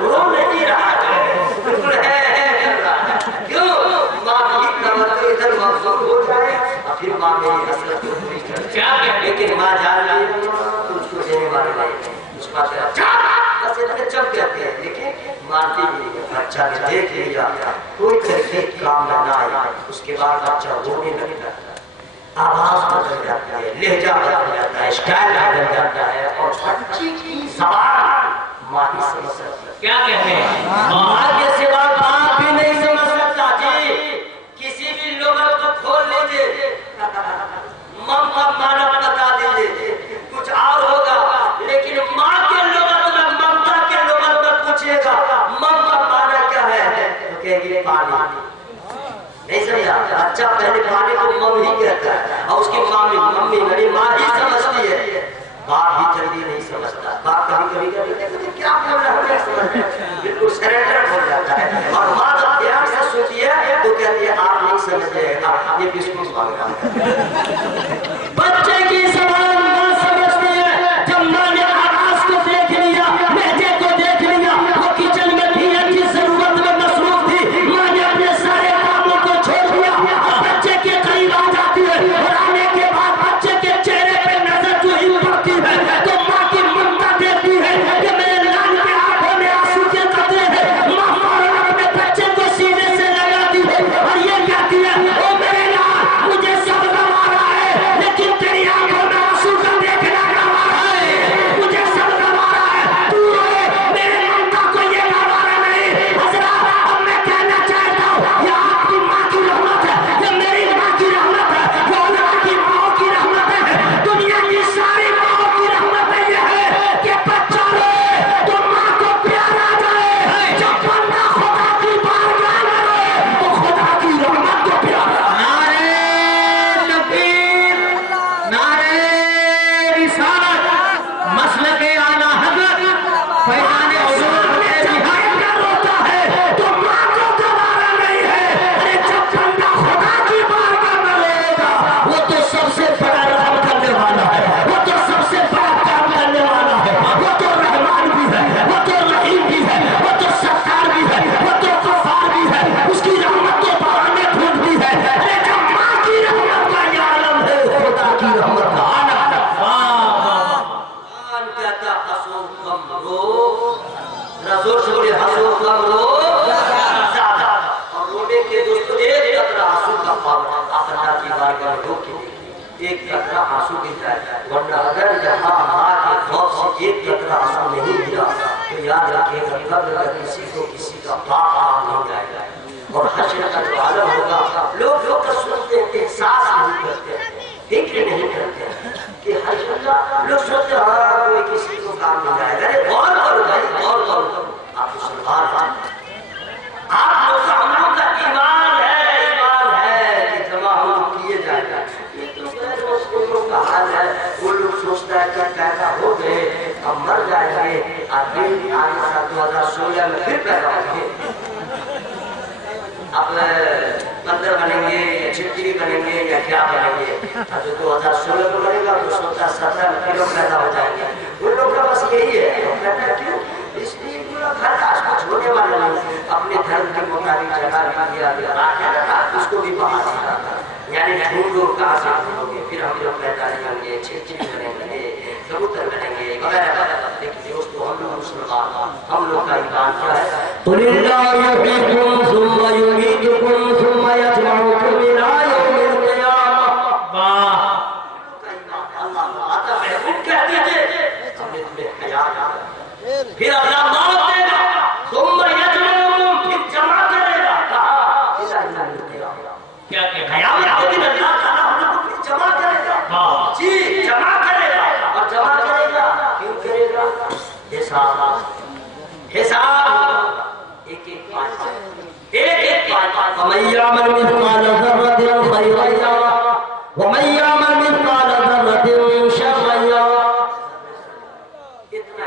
رو نہیں رہا بالکل ہے. کیوں؟ ماں کی توجہ ادھر مبذول ہو جائے اور پھر ماں میری حسرت کو پوری کر. لیکن ماں جان لی تو اس کو دینے والے نہیں، اس کا بس اتنے چپ کہتے ہیں لیکن مانتی بھی نہیں. بچہ نے دیکھ لیا کوئی ترکیب کام نہ آئی، اس کے بعد بچہ رونے لگتا ہے، آواز بدل جاتا ہے، لہجہ بدل جاتا ہے، اسٹائل بدل جاتا ہے اور بچے کی زبان ماں ہی سمجھ سکتی ہے. کیا کہتے ہیں؟ ماں کے سوا باپ بھی نہیں سمجھ سکتا. جی کسی بھی لغت کو کھول لیجیے، مم کا معنی بتا دیجیے، کچھ اور ہوگا. لیکن ماں کے لغت میں ممتا کے لغت میں پوچھے گا مم کا معنی کیا ہے تو کہے گی پانی. نہیں سمجھا؟ بچہ پہلے پانی کو مم ہی کہتا ہے اور اس کی ممی میری ماں ہی سمجھتی ہے. باپ بھی جلدی نہیں سمجھتا. باپ کبھی کبھی کہتے ہیں کیا بول رہا ہے سمجھتا، بالکل سرنڈر ہو جاتا ہے. اور ماں جب پیار سے سوچتی ہے تو کہتی ہے آپ نہیں سمجھے گا، یہ بسکٹ مانگا. بچے کی زبان ماں سمجھتی ہے. جب ماں نے آواز کو دیکھ لیا، لہجے کو دیکھ لیا، وہ کچن میں بھی کی ضرورت میں مصروف تھی، ماں نے اپنے سارے کاموں کو چھوڑ دیا اور بچے کے قریب آ جاتی ہے. اور آنے کے بعد بچے کے چہرے پہ نظر جو ہی پڑتی ہے تو ماں کی ممتا دیکھتی ہے کہ میرے لال کے آنکھوں میں آنسو کے قطرے ہیں. ماں فوراً اپنے بچے کو سینے سے لگاتی ہے اور یہ کہتی ہے او میرے لال مجھے سب گوا رہا ہے لیکن ہنسو کم رو زیادہ، اور رونے کے دوستو ایک قطرہ آنسو کا خواب آپ اللہ کی بارگاہ میں رو کے دیکھیں، ایک قطرہ آنسو گر جائے، ورنہ اگر جہاں ماں کے خوف سے ایک قطرہ آنسو نہیں گرا تو یاد رکھیں گا قبر میں کسی کو کسی کا پاپ آم نہیں جائے گا، اور حشر کا جو عالم ہوگا لوگ سنتے ہیں، احساس نہیں کرتے، فکر نہیں کرتے کہ حشر کا لوگ سنتے ہیں کوئی کسی کو کام نہیں جائے گا۔ ارے غور کرو بھائی، غور کرو، آپ مسلمان آپ لوگ کا ہم لوگ کا ایمان ہے کہ جمع ہم لوگ کیے جائے گا، یہ تو غیر مسلموں کا حال ہے، وہ لوگ سوچتا ہے کہ پیدا ہو گئے ہم مر جائیں گے، آگے آگے سال 2016 میں پھر پیدا ہوں گے، اب بندر بنیں گے یا چٹکی بنیں گے یا کیا بنیں گے، جو 2016 کو بنے گا تو 17 کلو پیدا ہو جائیں گے، ان لوگ کا بس یہی ہے، پیدا کیوں؟ اس لیے ہر آج کو چھوڑنے والے لوگ اپنے دھرم کے مطابق جگہ بھی دیا اس کو بھی باہر دیا تھا، یعنی ڈھونڈو کہاں سے ڈھونڈو گے، پھر ہم لوگ پیدا کریں گے، چٹکی بنیں گے، کبوتر بنیں گے وغیرہ۔ لیکن دوستو ہم لوگ مسلمان، ہم لوگ کا ایمان کیا ہے؟ قُلِ اللَّهُ يُحْيِيكُمْ ثُمَّ يُمِيتُكُمْ ثُمَّ يَجْمَعُكُمْ إِلَىٰ يَوْمِ الْقِيَامَةِ۔ اللہ آتا ہے خود کہہ دیجئے ہم نے تمہیں حیات آتا، پھر اللہ موت دے گا، ثم یجمعکم، پھر جمع کرے گا، کہا الہ یوم القیامہ، کیا کہ قیامت کے دن اللہ تعالیٰ ہم لوگ پھر جمع کرے گا، جی جمع کرے گا، اور جمع کرے گا کیوں کرے گا؟ حساب ایک ایک پانچ وَمَن يَعْمَلْ مِثْقَالَ ذَرَّةٍ خَيْرًا يَرَهُ وَمَن يَعْمَلْ مِثْقَالَ ذَرَّةٍ شَرًّا يَرَهُ۔ اتنا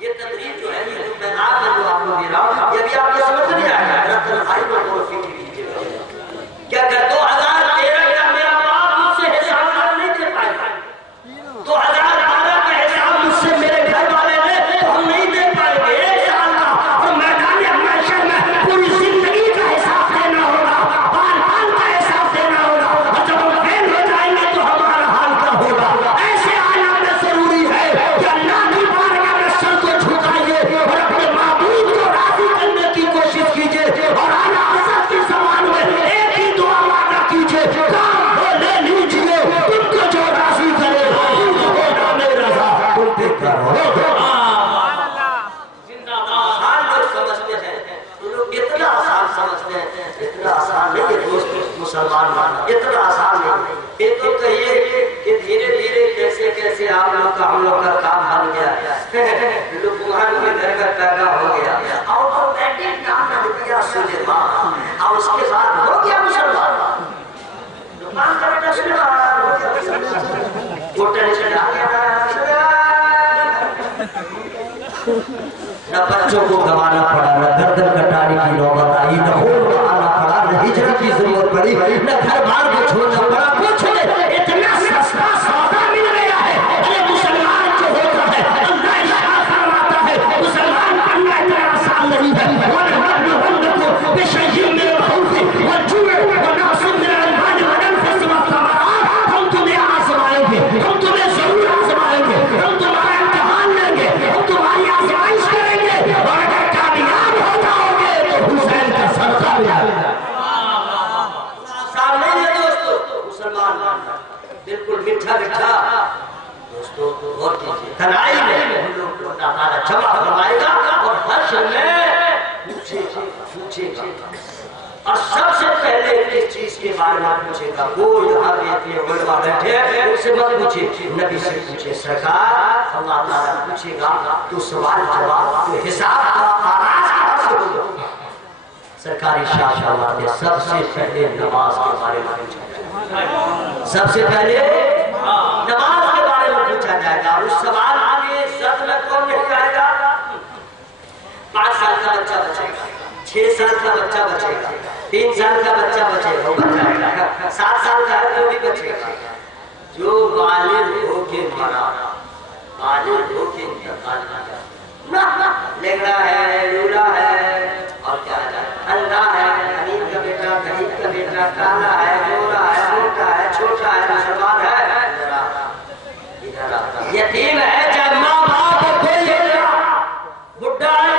یہ تدریج جو ہے یہ پیغام ہے جو آپ کو دے رہا ہوں، یہ بھی آپ کو سمجھ نہیں آئے گا، رب العالمین پر غور و فکر کیجیے گا کہ اگر 2013 کا میرا باپ مجھ سے حساب نہیں دے پائے گا، 2012 کا حساب مجھ سے میرے گھر والے نے تو ہم نہیں دے پائیں گے، ایک سال کا اور میدان محشر میں پوری زندگی کا حساب دینا ہوگا، بال بال کا حساب دینا ہوگا، اور جب ہم فیل ہو جائیں گے تو ہمارا حال کیا ہوگا؟ ایسے حالات میں ضروری ہے کہ اللہ کی بارگاہ میں سر کو جھکائیے اور اپنے معبود کو راضی کرنے کی کوشش کیجیے، اور اعلیٰ حضرت کی زبان میں ایک ہی دعا مانگا کیجیے، کام وہ لے لیجیے، تم کو جو راضی کرے اتنا آسان سمجھتے ہیں، اتنا آسان نہیں ہے دوست مسلمان ماننا، اتنا آسان نہیں۔ ایک تو کہیے کہ دھیرے دھیرے کیسے کیسے آپ لوگ کا ہم لوگ کا کام بن گیا، لقمان میں گھر کا پیدا ہو گیا، آٹومیٹک نام رکھ دیا سلیمان، اور اس کے بعد ہو گیا مسلمان، لقمان کا بیٹا سلیمان ہو گیا مسلمان، وہ ٹینشن آ گیا، نہ بچوں کو گوانا پڑا، نہ گردن کٹانے کی نوبت آئی، نہ خون بہانا پڑا، نہ ہجرت کی ضرورت پڑی، نہ گھر بار کو چھوڑنا پڑا، کچھ نہیں، اتنا سستا سودا مل گیا ہے۔ ارے مسلمان جو ہوتا ہے اللہ ارشاد فرماتا ہے مسلمان بننا اتنا آسان نہیں ہے، وَنَبْلُوَنَّكُم بِشَيْءٍ مِّنَ الْخَوْفِ وَالْجُوعِ وَنَقْصٍ مِّنَ الْأَمْوَالِ وَالْأَنفُسِ وَالثَّمَرَاتِ، ہم تمہیں آزمائیں گے، ہم تمہیں ضرور آزمائیں گے، ہم تمہارا امتحان لیں گے، ہم تمہاری آزمائش کریں گے، اور اگر کامیاب ہو جاؤ گے تو حسین کا صدقہ لے آئے گا۔ آسان نہیں ہے دوستو، مسلمان بالکل میٹھا میٹھا دوستو غور کیجیے، تنہائی میں ہم لوگ کو اللہ تعالیٰ جمع فرمائے گا اور حشر میں پوچھے گا، اور سب سے پہلے کس چیز کے بارے میں پوچھے گا؟ وہ یہاں پہ اتنے علماء بیٹھے ہیں، ان سے مت پوچھے، نبی سے پوچھے، سرکار اللہ تعالیٰ پوچھے گا تو سوال جواب تو حساب کا آغاز کہاں سے ہوگا؟ سرکار ارشاد فرماتے ہیں سب سے پہلے نماز کے بارے میں پوچھا جائے گا، سب سے پہلے نماز کے بارے میں پوچھا جائے گا، اس سوال کے سب میں کون نہیں جائے گا؟ 5 سال کا بچہ بچے گا، 6 سال کا بچہ بچے گا، 3 سال کا بچہ بچے گا، وہ بچہ گا، 7 سال کا ہے وہ بھی بچے گا، جو بالغ ہو کے مرا، بالغ ہو کے انتقال کیا، لنگڑا ہے، لولا ہے، اور کیا ہے، اندھا ہے، غریب کا بیٹا، غریب کا بیٹا، کالا ہے، گورا ہے، موٹا ہے، چھوٹا ہے، مسلمان ہے، یتیم ہے، جب ماں باپ کوئی ہے، بڈھا ہے،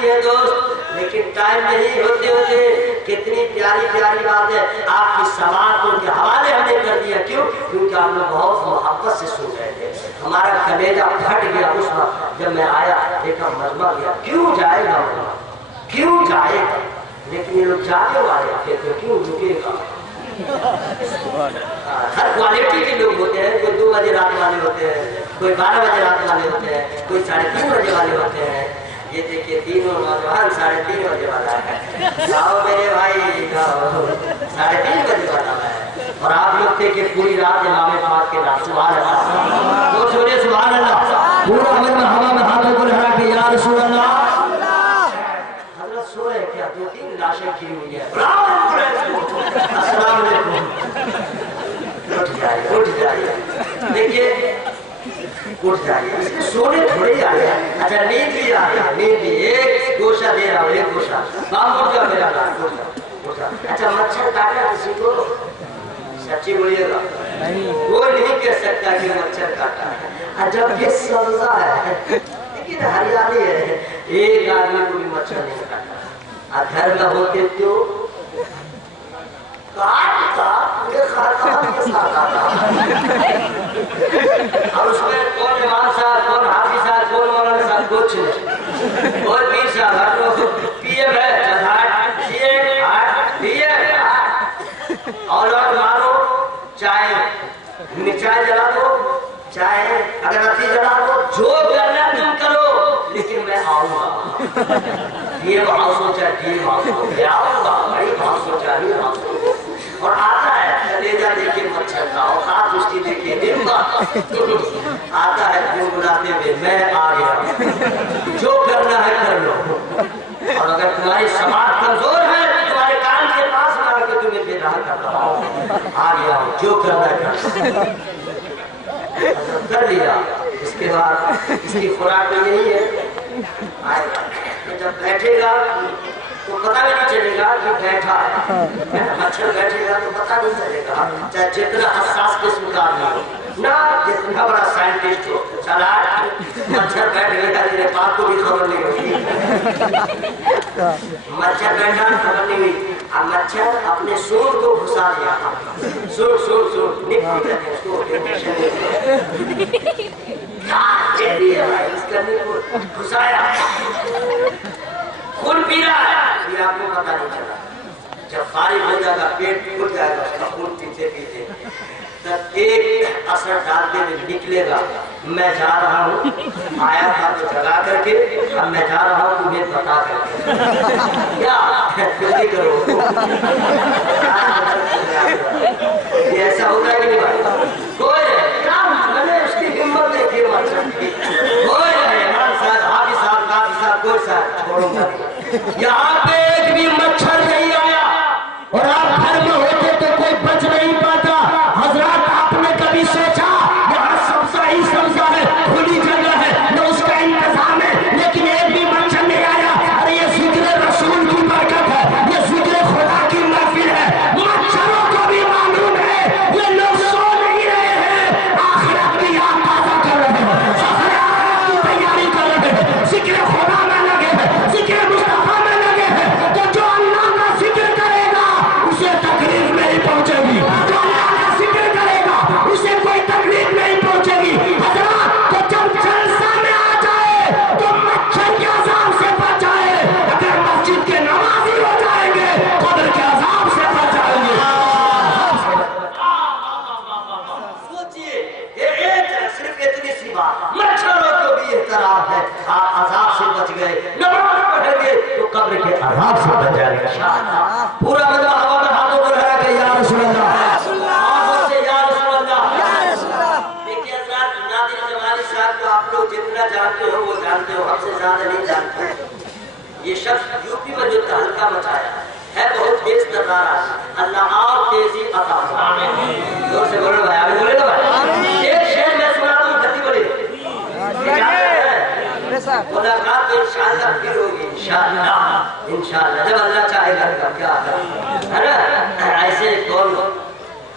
نہیں ہے دوست، لیکن ٹائم نہیں ہوتے ہوتے کتنی پیاری پیاری بات ہے آپ کی سماعتوں کے حوالے ہم نے کر دیا. کیوں؟ کیونکہ آپ نے بہت محبت سے سن رہے تھے. ہمارا کلیجہ پھٹ گیا اس وقت جب میں آیا، دیکھا مجمع گیا. کیوں جائے گا وہاں، کیوں جائے گا؟ لیکن یہ لوگ جانے والے تھے تو کیوں رکے گا؟ ہر کوالٹی کے لوگ ہوتے ہیں. کوئی 2 بجے رات والے ہوتے ہیں، کوئی 12 بجے رات والے ہوتے ہیں، کوئی 3:30 بجے والے ہوتے ہیں. یہ دیکھیے تینوں نوجوان 3:30 بجے والا ہے. آؤ میرے بھائی، 3:30 بجے والا ہے. اور آپ لوگ تھے کہ پوری رات امام پاک کے نام. سبحان اللہ. تو سوچے سبحان اللہ. پورا مجمع ہوا میں ہاتھوں کو لہرا کے یا رسول اللہ. حضرت سو رہے کیا؟ 2-3 لاشیں کھری ہوئی ہیں. السلام علیکم. اٹھ جائیے، اٹھ جائیے. دیکھیے اٹھ جائیے، سونے تھوڑے جا رہے ہیں. اچھا نیند بھی آ رہی ہے، نیند بھی. ایک گوشہ دے رہا ہوں، ایک گوشہ. بام اٹھ جاؤ میرا لال، اٹھ جاؤ. اچھا مچھر کاٹا کسی کو؟ سچی بولیے گا. کوئی نہیں کہہ سکتا کہ مچھر کاٹا ہے. جب یہ سبزہ ہے لیکن ہریالی ہے، ایک آدمی کو بھی مچھر نہیں کاٹا. گھر میں ہوتے تو کاٹتا پورے خاندان کے ساتھ آتا. اور اس میں کون امام صاحب، کون حافظ صاحب، کون مولانا صاحب، کچھ نہیں. اور پیر صاحب ہر لوگ پیے میں اور مارو چائے، چائے جلا دو، چائے اگر اچھی جلا دو، جو کرنا تم کرو لیکن میں آؤں گا. یہ بھاؤ سوچا، یہ بھاؤ سوچا، آؤں گا. بھائی بھاؤ سوچا، یہ بھاؤ سوچا. اور آتا ہے کلیجہ دیکھے مچھر کا، اوقات اس کی دیکھے دن کا آتا ہے گنگناتے ہوئے میں آ گیا. جو کرنا ہے کر لو. اور اگر تمہاری سماعت کمزور ہے تمہارے کان کے پاس لا کے تمہیں بے راہ کر رہا ہوں. آ گیا ہوں، جو کرنا ہے کر لیا. اس کے بعد اس کی خوراک یہی ہے، آئے گا جب بیٹھے گا تو پتہ بھی نہیں چلے گا کہ بیٹھا ہے. مچھر بیٹھے گا تو پتہ نہیں چلے گا، چاہے جتنا حساس قسم کا آدمی ہو نہ جتنا بڑا سائنٹسٹ ہو. چلا مچھر بیٹھ گیا تیرے باپ کو بھی خبر نہیں ہوگی. مچھر بیٹھا خبر نہیں ہوئی. اب مچھر اپنے سور کو گھسا دیا. سور سور سور نکل جاتے اس کو گھسایا، خون پی رہا ہے. یہ آپ کو پتا نہیں چلا. جب فارغ ہو جائے گا، پیٹ کھل جائے گا، اس کا خون پیتے پیتے تب ایک اثر ڈالتے ہوئے نکلے گا. میں جا رہا ہوں، آیا تھا تو جگا کر کے، اب میں جا رہا ہوں تمہیں بتا کر کے. کیا جلدی کرو. یہ ایسا ہوتا ہے کہ نہیں بھائی؟ کوئی میں نے اس کی ہمت دیکھی کوئی رحمان صاحب، حافظ صاحب، کافی صاحب، کوئی صاحب چھوڑوں گا. یہاں پہ ایک بھی مچھر نہیں آیا. اور آپ گھر میں ہوتے تو کوئی بچ نہیں پاتا. حضرات آپ نے کبھی سوچا یہاں سبزہ ہی سبزہ ہے، کھلی جگہ ہے، نہ اس کا انتظام ہے، لیکن ایک بھی مچھر نہیں آیا. ارے یہ ذکر رسول کی برکت ہے، یہ ذکر خدا کی محفل ہے. مچھروں کو بھی معلوم ہے یہ لوگ سو نہیں رہے ہیں، آخرت کی یاد تازہ کر رہے ہیں، آخرت کی تیاری کر رہے ہیں، ذکر خدا میں لگے ہیں، ذکر مصطفیٰ میں لگے ہیں. تو جو اللہ کا ذکر کرے گا اسے تکلیف نہیں پہنچے گی، جو اللہ کا ذکر کرے گا اسے کوئی تکلیف نہیں پہنچے گی. حضرات تو جب جلسہ میں آ جائے تو مچھر کے عذاب سے بچ جائے. اگر مسجد کے نمازی ہو جائیں گے قبر کے عذاب سے بچ جائیں گے. سوچئے صرف اتنی سی بات، مچھروں کو بھی احترام ہے. آپ عذاب سے بچ گئے، نماز پڑھیں گے تو قبر کے عذاب سے بچ جائیں گے. پورا مجمع ہوا میں ہاتھوں کو لگا کہ یا رسول اللہ، آنکھوں سے یا رسول اللہ. دیکھیے حضرات، نادر جمالی صاحب کو آپ لوگ جتنا جانتے ہو وہ جانتے ہو، ہم سے زیادہ نہیں جانتے. یہ شخص یوپی میں جو تہلکہ مچایا ہے بہت تیز نظارہ. اللہ اور تیزی عطا فرمائے. زور سے بولو بھائی، آگے بولے نا بھائی. ایک شعر میں سنا دوں، جلدی بولے. ملاقات تو انشاءاللہ پھر ہوگی، انشاءاللہ جب اللہ چاہے گا. کیا ہے نا، ایسے کون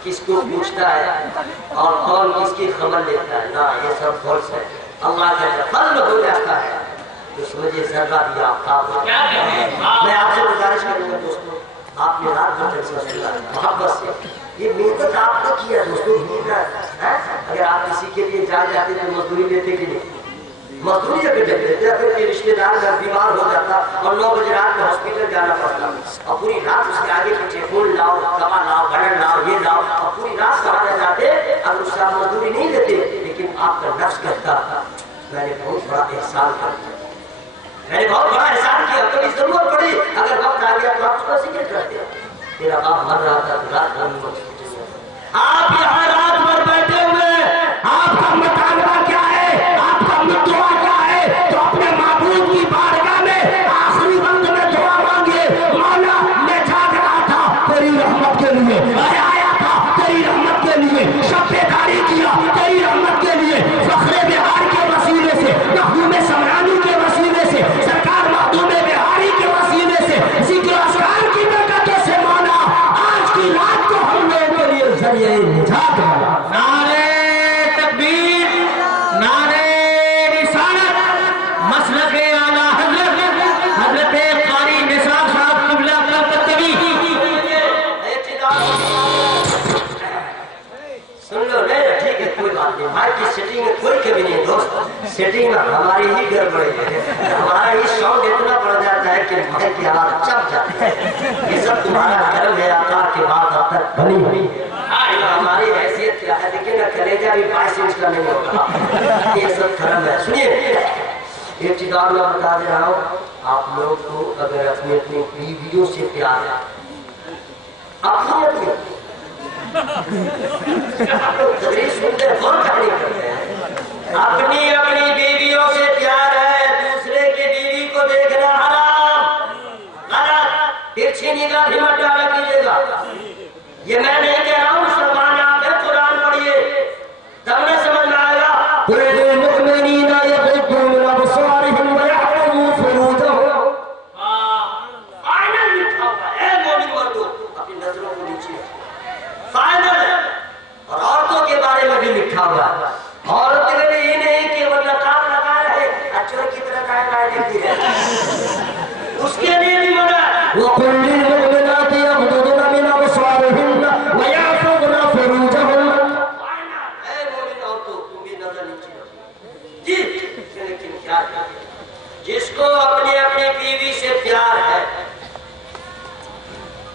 کس کو پوچھتا ہے اور کون کس کی خبر لیتا ہے؟ نا، یہ سب فالس ہے. اللہ کا فضل ہو جاتا ہے. جو سمجھے ذرہ بھی آفتاب ہو. میں آپ سے گزارش کروں گا دوستوں، آپ نے رات بھر تک محبت سے یہ محنت آپ نے کی ہے دوستوں. اگر آپ کسی کے لیے جا جاتے تو مزدوری لیتے کہ نہیں؟ مزدوری اگر جب دیتے اگر کوئی رشتے دار گھر بیمار ہو جاتا اور 9 بجے رات میں ہاسپٹل جانا پڑتا اور پوری رات اس کے آگے پیچھے خون لاؤ، دوا لاؤ، بڑھن لاؤ، یہ لاؤ، اور پوری رات سہارا جاتے اور اس سے آپ مزدوری نہیں دیتے. لیکن آپ کا نفس کہتا میں نے بہت بڑا احسان کیا، میں نے بہت بڑا احسان کیا. کبھی ضرورت پڑی اگر وقت آ گیا تو آپ اس کا ذکر کرتے. میرا باپ مر رہا تھا رات بھر آپ یہاں رات بھر بیٹھے ہوئے، آپ کا مطالبہ کیا ہے، آپ کا دعا کیا ہے؟ تو اپنے معبود کی بارگاہ میں آخری وقت میں دعا مانگے. مولا میں جاگ رہا تھا تیری رحمت کے لیے، میں آیا تھا تیری رحمت کے لیے، شب بیداری کیا تیری رحمت کے لیے، فخر بہار کے وسیلے سے، محبوب سمرانی کے وسیلے سے، سرکار محبوب بہاری کے وسیلے سے، ذکر اذکار کی برکتوں سے مولا آج کی رات کو ہم لوگوں کے لیے ذریعہ نجات ہے. نعرہ تکبیر، نعرہ رسالت، مسلک اعلیٰ حضرت قاری نثار صاحب قبلہ کلکتوی. سن لو نہیں ٹھیک ہے کوئی بات نہیں، مائک کی سیٹنگ میں کوئی کمی نہیں دوست، سیٹنگ میں ہماری ہی گڑبڑی ہے، ہمارا ہی ساؤنڈ اتنا بڑھ جاتا ہے کہ مائک کی آواز چپ جاتی ہے. یہ سب تمہارا کرم ہے آقا کے بعد اب تک بنی ہوئی ہے. ہماری حیثیت کیا ہے دیکھیں نا، کلیجہ بھی 22 انچ کا نہیں ہوتا، یہ سب کرم ہے. سنیے ایک چیز اور میں بتا دے رہا ہوں، آپ لوگ کو اگر اپنی اپنی بیویوں سے پیار ہے، اپنی اپنی اپنی اپنی بیویوں سے پیار ہے، دوسرے کی بیوی کو دیکھنا حرام، غلط، ترچھی نگاہ بھی مت ڈالا کیجیے گا. یہ میں نہیں کہہ رہا ہوں، سلمان آپ ہے قرآن پڑھیے تب نہ سمجھ میں آئے گا. فائنل لکھا ہوا ہے مومن مردوں اپنی نظروں کو نیچے فائنل ہے. اور عورتوں کے بارے میں بھی لکھا ہوا ہے، عورت کے لیے یہ نہیں کہ وہ نقاب لگا رہے اچھر کی طرح دائیں بائیں دیکھتی رہے، اس کے لیے بھی منع ہے. وَقُلْ لِلْمُؤْمِنَاتِ يَغْضُضْنَ مِنْ أَبْصَارِهِنَّ وَيَحْفَظْنَ فُرُوجَهُنَّ. اے مومن عورتوں تم بھی نظر نیچے رکھو. جی لیکن کیا کہتے ہیں، جس کو اپنی اپنی بیوی سے پیار ہے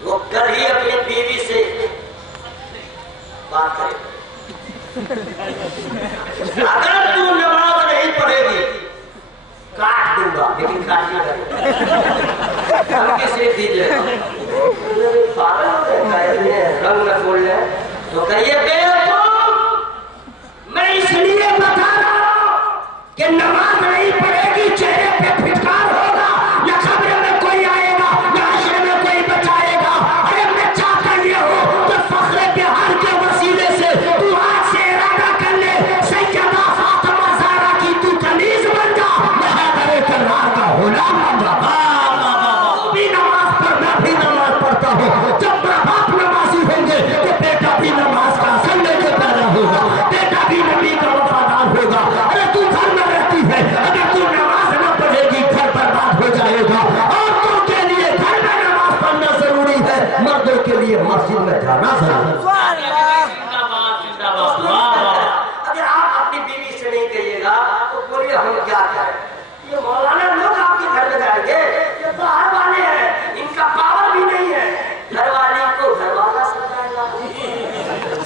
وہ کل ہی اپنی بیوی سے بات کرے. اگر تو نماز نہیں پڑھے گی کاٹ دوں گا، لیکن کاٹ نہیں کرے گا، ہم کسی دیجئے پاگل ہو گئے رنگ میں بول لیں تو کہیے میں اس لیے بتا رہا ہوں کہ نماز نہیں پڑھے گی چہرے پہ پھٹکار ہوگا، نہ خبریں میں کوئی آئے گا نہ عشرے میں کوئی بچائے گا. ارے میں چاہتا یہ ہوں کہ فخر بہار کے وسیلے سے تو آج سے ارادہ کر لے سیدہ فاطمہ زہرا کی تو کنیز بن جا، میں حیدر کرار کا غلام بن جا. بھی نماز پڑھ، میں بھی نماز پڑھتا ہوں. جب ماں باپ نمازی ہوں گے تو بیٹا بھی نماز کا اثر لے کے پیدا ہوگا، بیٹا بھی نبی کا وفادار ہوگا. ارے تو گھر میں رہتی ہے، اگر تو نماز نہ پڑھے گی گھر برباد ہو جائے گا. عورتوں کے لیے گھر میں نماز پڑھنا ضروری ہے، مردوں کے لیے مسجد میں جانا ضروری ہے. اگر آپ اپنی بیوی سے نہیں کہیے گا تو بولیے ہم کیا کریں، یہ مولانا لوگ آپ کے گھر میں جائیں گے، یہ باہر والے ہیں، ان کا پاور بھی نہیں ہے. گھر والی کو گھر والا سمجھائے گا،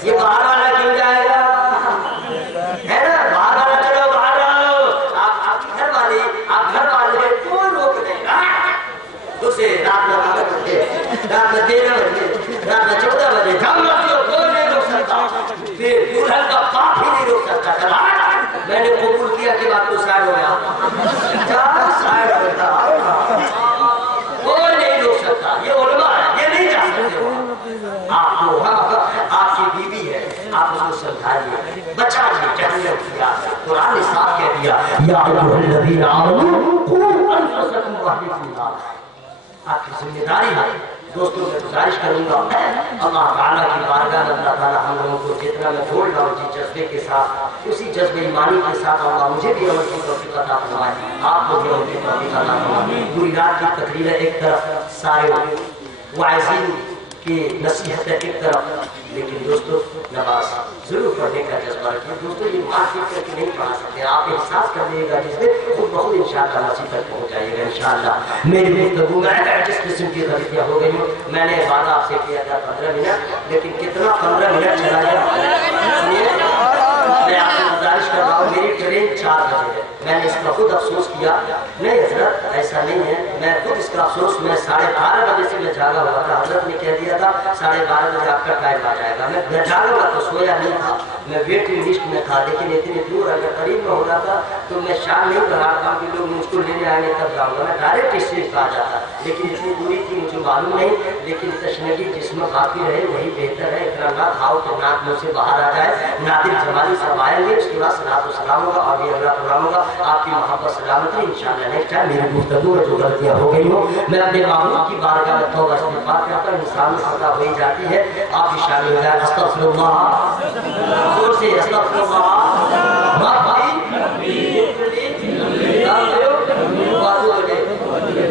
یہ باہر والا کیوں جائے گا، ہے نا؟ باہر والا چلو باہر آؤ، آپ کی گھر والی، آپ گھر والے کوئی روک نہیں گا. اسے رات میں 12 بجے، رات میں 13 بجے، رات میں 14 بجے جب مرضی ہو کوئی نہیں روک سکتا. پھر دلہن کا باپ ہی نہیں روک سکتا. چلا میں نے قبول کیا کہ بات تو سائڈ ہو گیا، سائڈ ہو گیا، کوئی نہیں روک سکتا. یہ علماء ہے، یہ نہیں جا سکتے. آپ کو آپ کی بیوی ہے، آپ اس کو سمجھائیے، بچائیے جہنم کی آگ. قرآن نے صاف کہہ دیا یا ایھا الذین آمنوا قوا انفسکم واہلکم نارا. آپ کی ذمہ داری ہے دوستوں میں گزارش کروں گا اللہ تعالیٰ کی بارگاہ میں اللہ تعالیٰ ہم لوگوں کو جتنا میں بول رہا ہوں جس جذبے کے ساتھ اسی جذبے ایمانی کے ساتھ اللہ مجھے بھی عمل کی توفیق عطا فرمائے آپ کو بھی عمل کی توفیق عطا فرمائے پوری رات کی تقریر ہے ایک طرف سارے واعظین کی نصیحت ہے ایک طرف لیکن دوستو نماز ضرور پڑھنے کا جذبہ رکھیں دوستو یہ مارکیٹ کر کے نہیں پڑھا سکتے آپ احساس کر لیے گا جس دن خود بخود انشاءاللہ مسجد تک پہنچ جائیے گا انشاءاللہ میری گفتگو میں جس قسم کی غلطیاں ہو گئی ہوں میں نے وعدہ آپ سے کیا تھا 15 منٹ لیکن کتنا 15 منٹ چلا گیا میں آپ سے گزارش کر رہا ہوں میری ٹرین 4 بجے ہے میں نے اس کا خود افسوس کیا نہیں حضرت ایسا نہیں ہے میں خود اس کا افسوس میں 12:30 بجے سے میں جاگا ہوا تھا حضرت نے کہہ دیا تھا 12:30 بجے آپ کا ٹائم آ جائے گا میں جاگا ہوا تو سویا نہیں تھا میں ویٹنگ لسٹ میں تھا لیکن اتنی دور اگر قریب میں ہو رہا تھا تو میں شام نہیں کر رہا تھا کہ لوگ مجھ کو لینے آئیں گے تب جاؤں گا میں ڈائریکٹ اسٹیج پہ آ جاتا لیکن اتنی دوری تھی مجھے معلوم نہیں لیکن تشنگی جسم باقی رہے وہی بہتر ہے اتنا نہ کھاؤ کہ ناک منہ سے باہر آ جائے نادر جمالی صاحب آئیں گے اس کے بعد صلاۃ و سلام ہوگا اور یہ اللہ پروگرام ہوگا آپ کی محبت سلامتی انشاءاللہ نیکسٹ ٹائم میری گفتگو میں جو غلطیاں ہو گئی ہوں میں اپنے معبود کی بارگاہ میں توبہ استغفار کرتا ہوں انسان خطا ہوئی جاتی ہے آپ بھی شامل ہو جائیں استغفر اللہ زور سے استغفر اللہ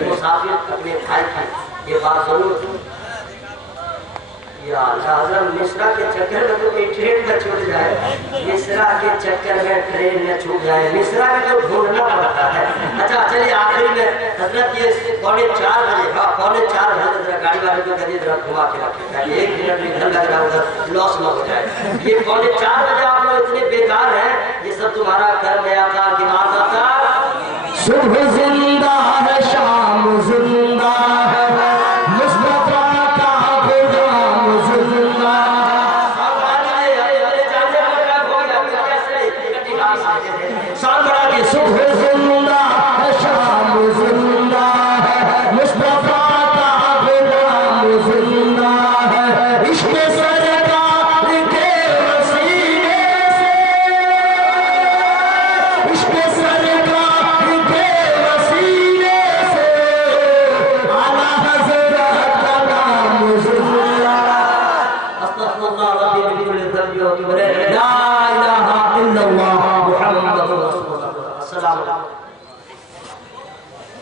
مسافر اپنے بھائی کی یہ بات ضرور یا حضرت مصرا کے چکر میں تو کوئی ٹرین نہ چھوٹ جائے مصرا کے چکر میں ٹرین نہ چھوٹ جائے مصرا میں تو ڈھونڈنا پڑتا ہے اچھا چلیے آخری میں حضرت یہ 3:45 بجے 4:45 بجے ذرا گاڑی والے کو کہیے ذرا گھما کے رکھے تاکہ 1 منٹ بھی ادھر لگ رہا ادھر لاس نہ ہو جائے یہ 4:45 بجے آپ لوگ اتنے بیکار ہیں یہ سب تمہارا کرم ہے آقا کی بات آتا صبح زندہ ہے شام زندہ ہے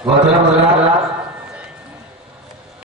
محترم حضرات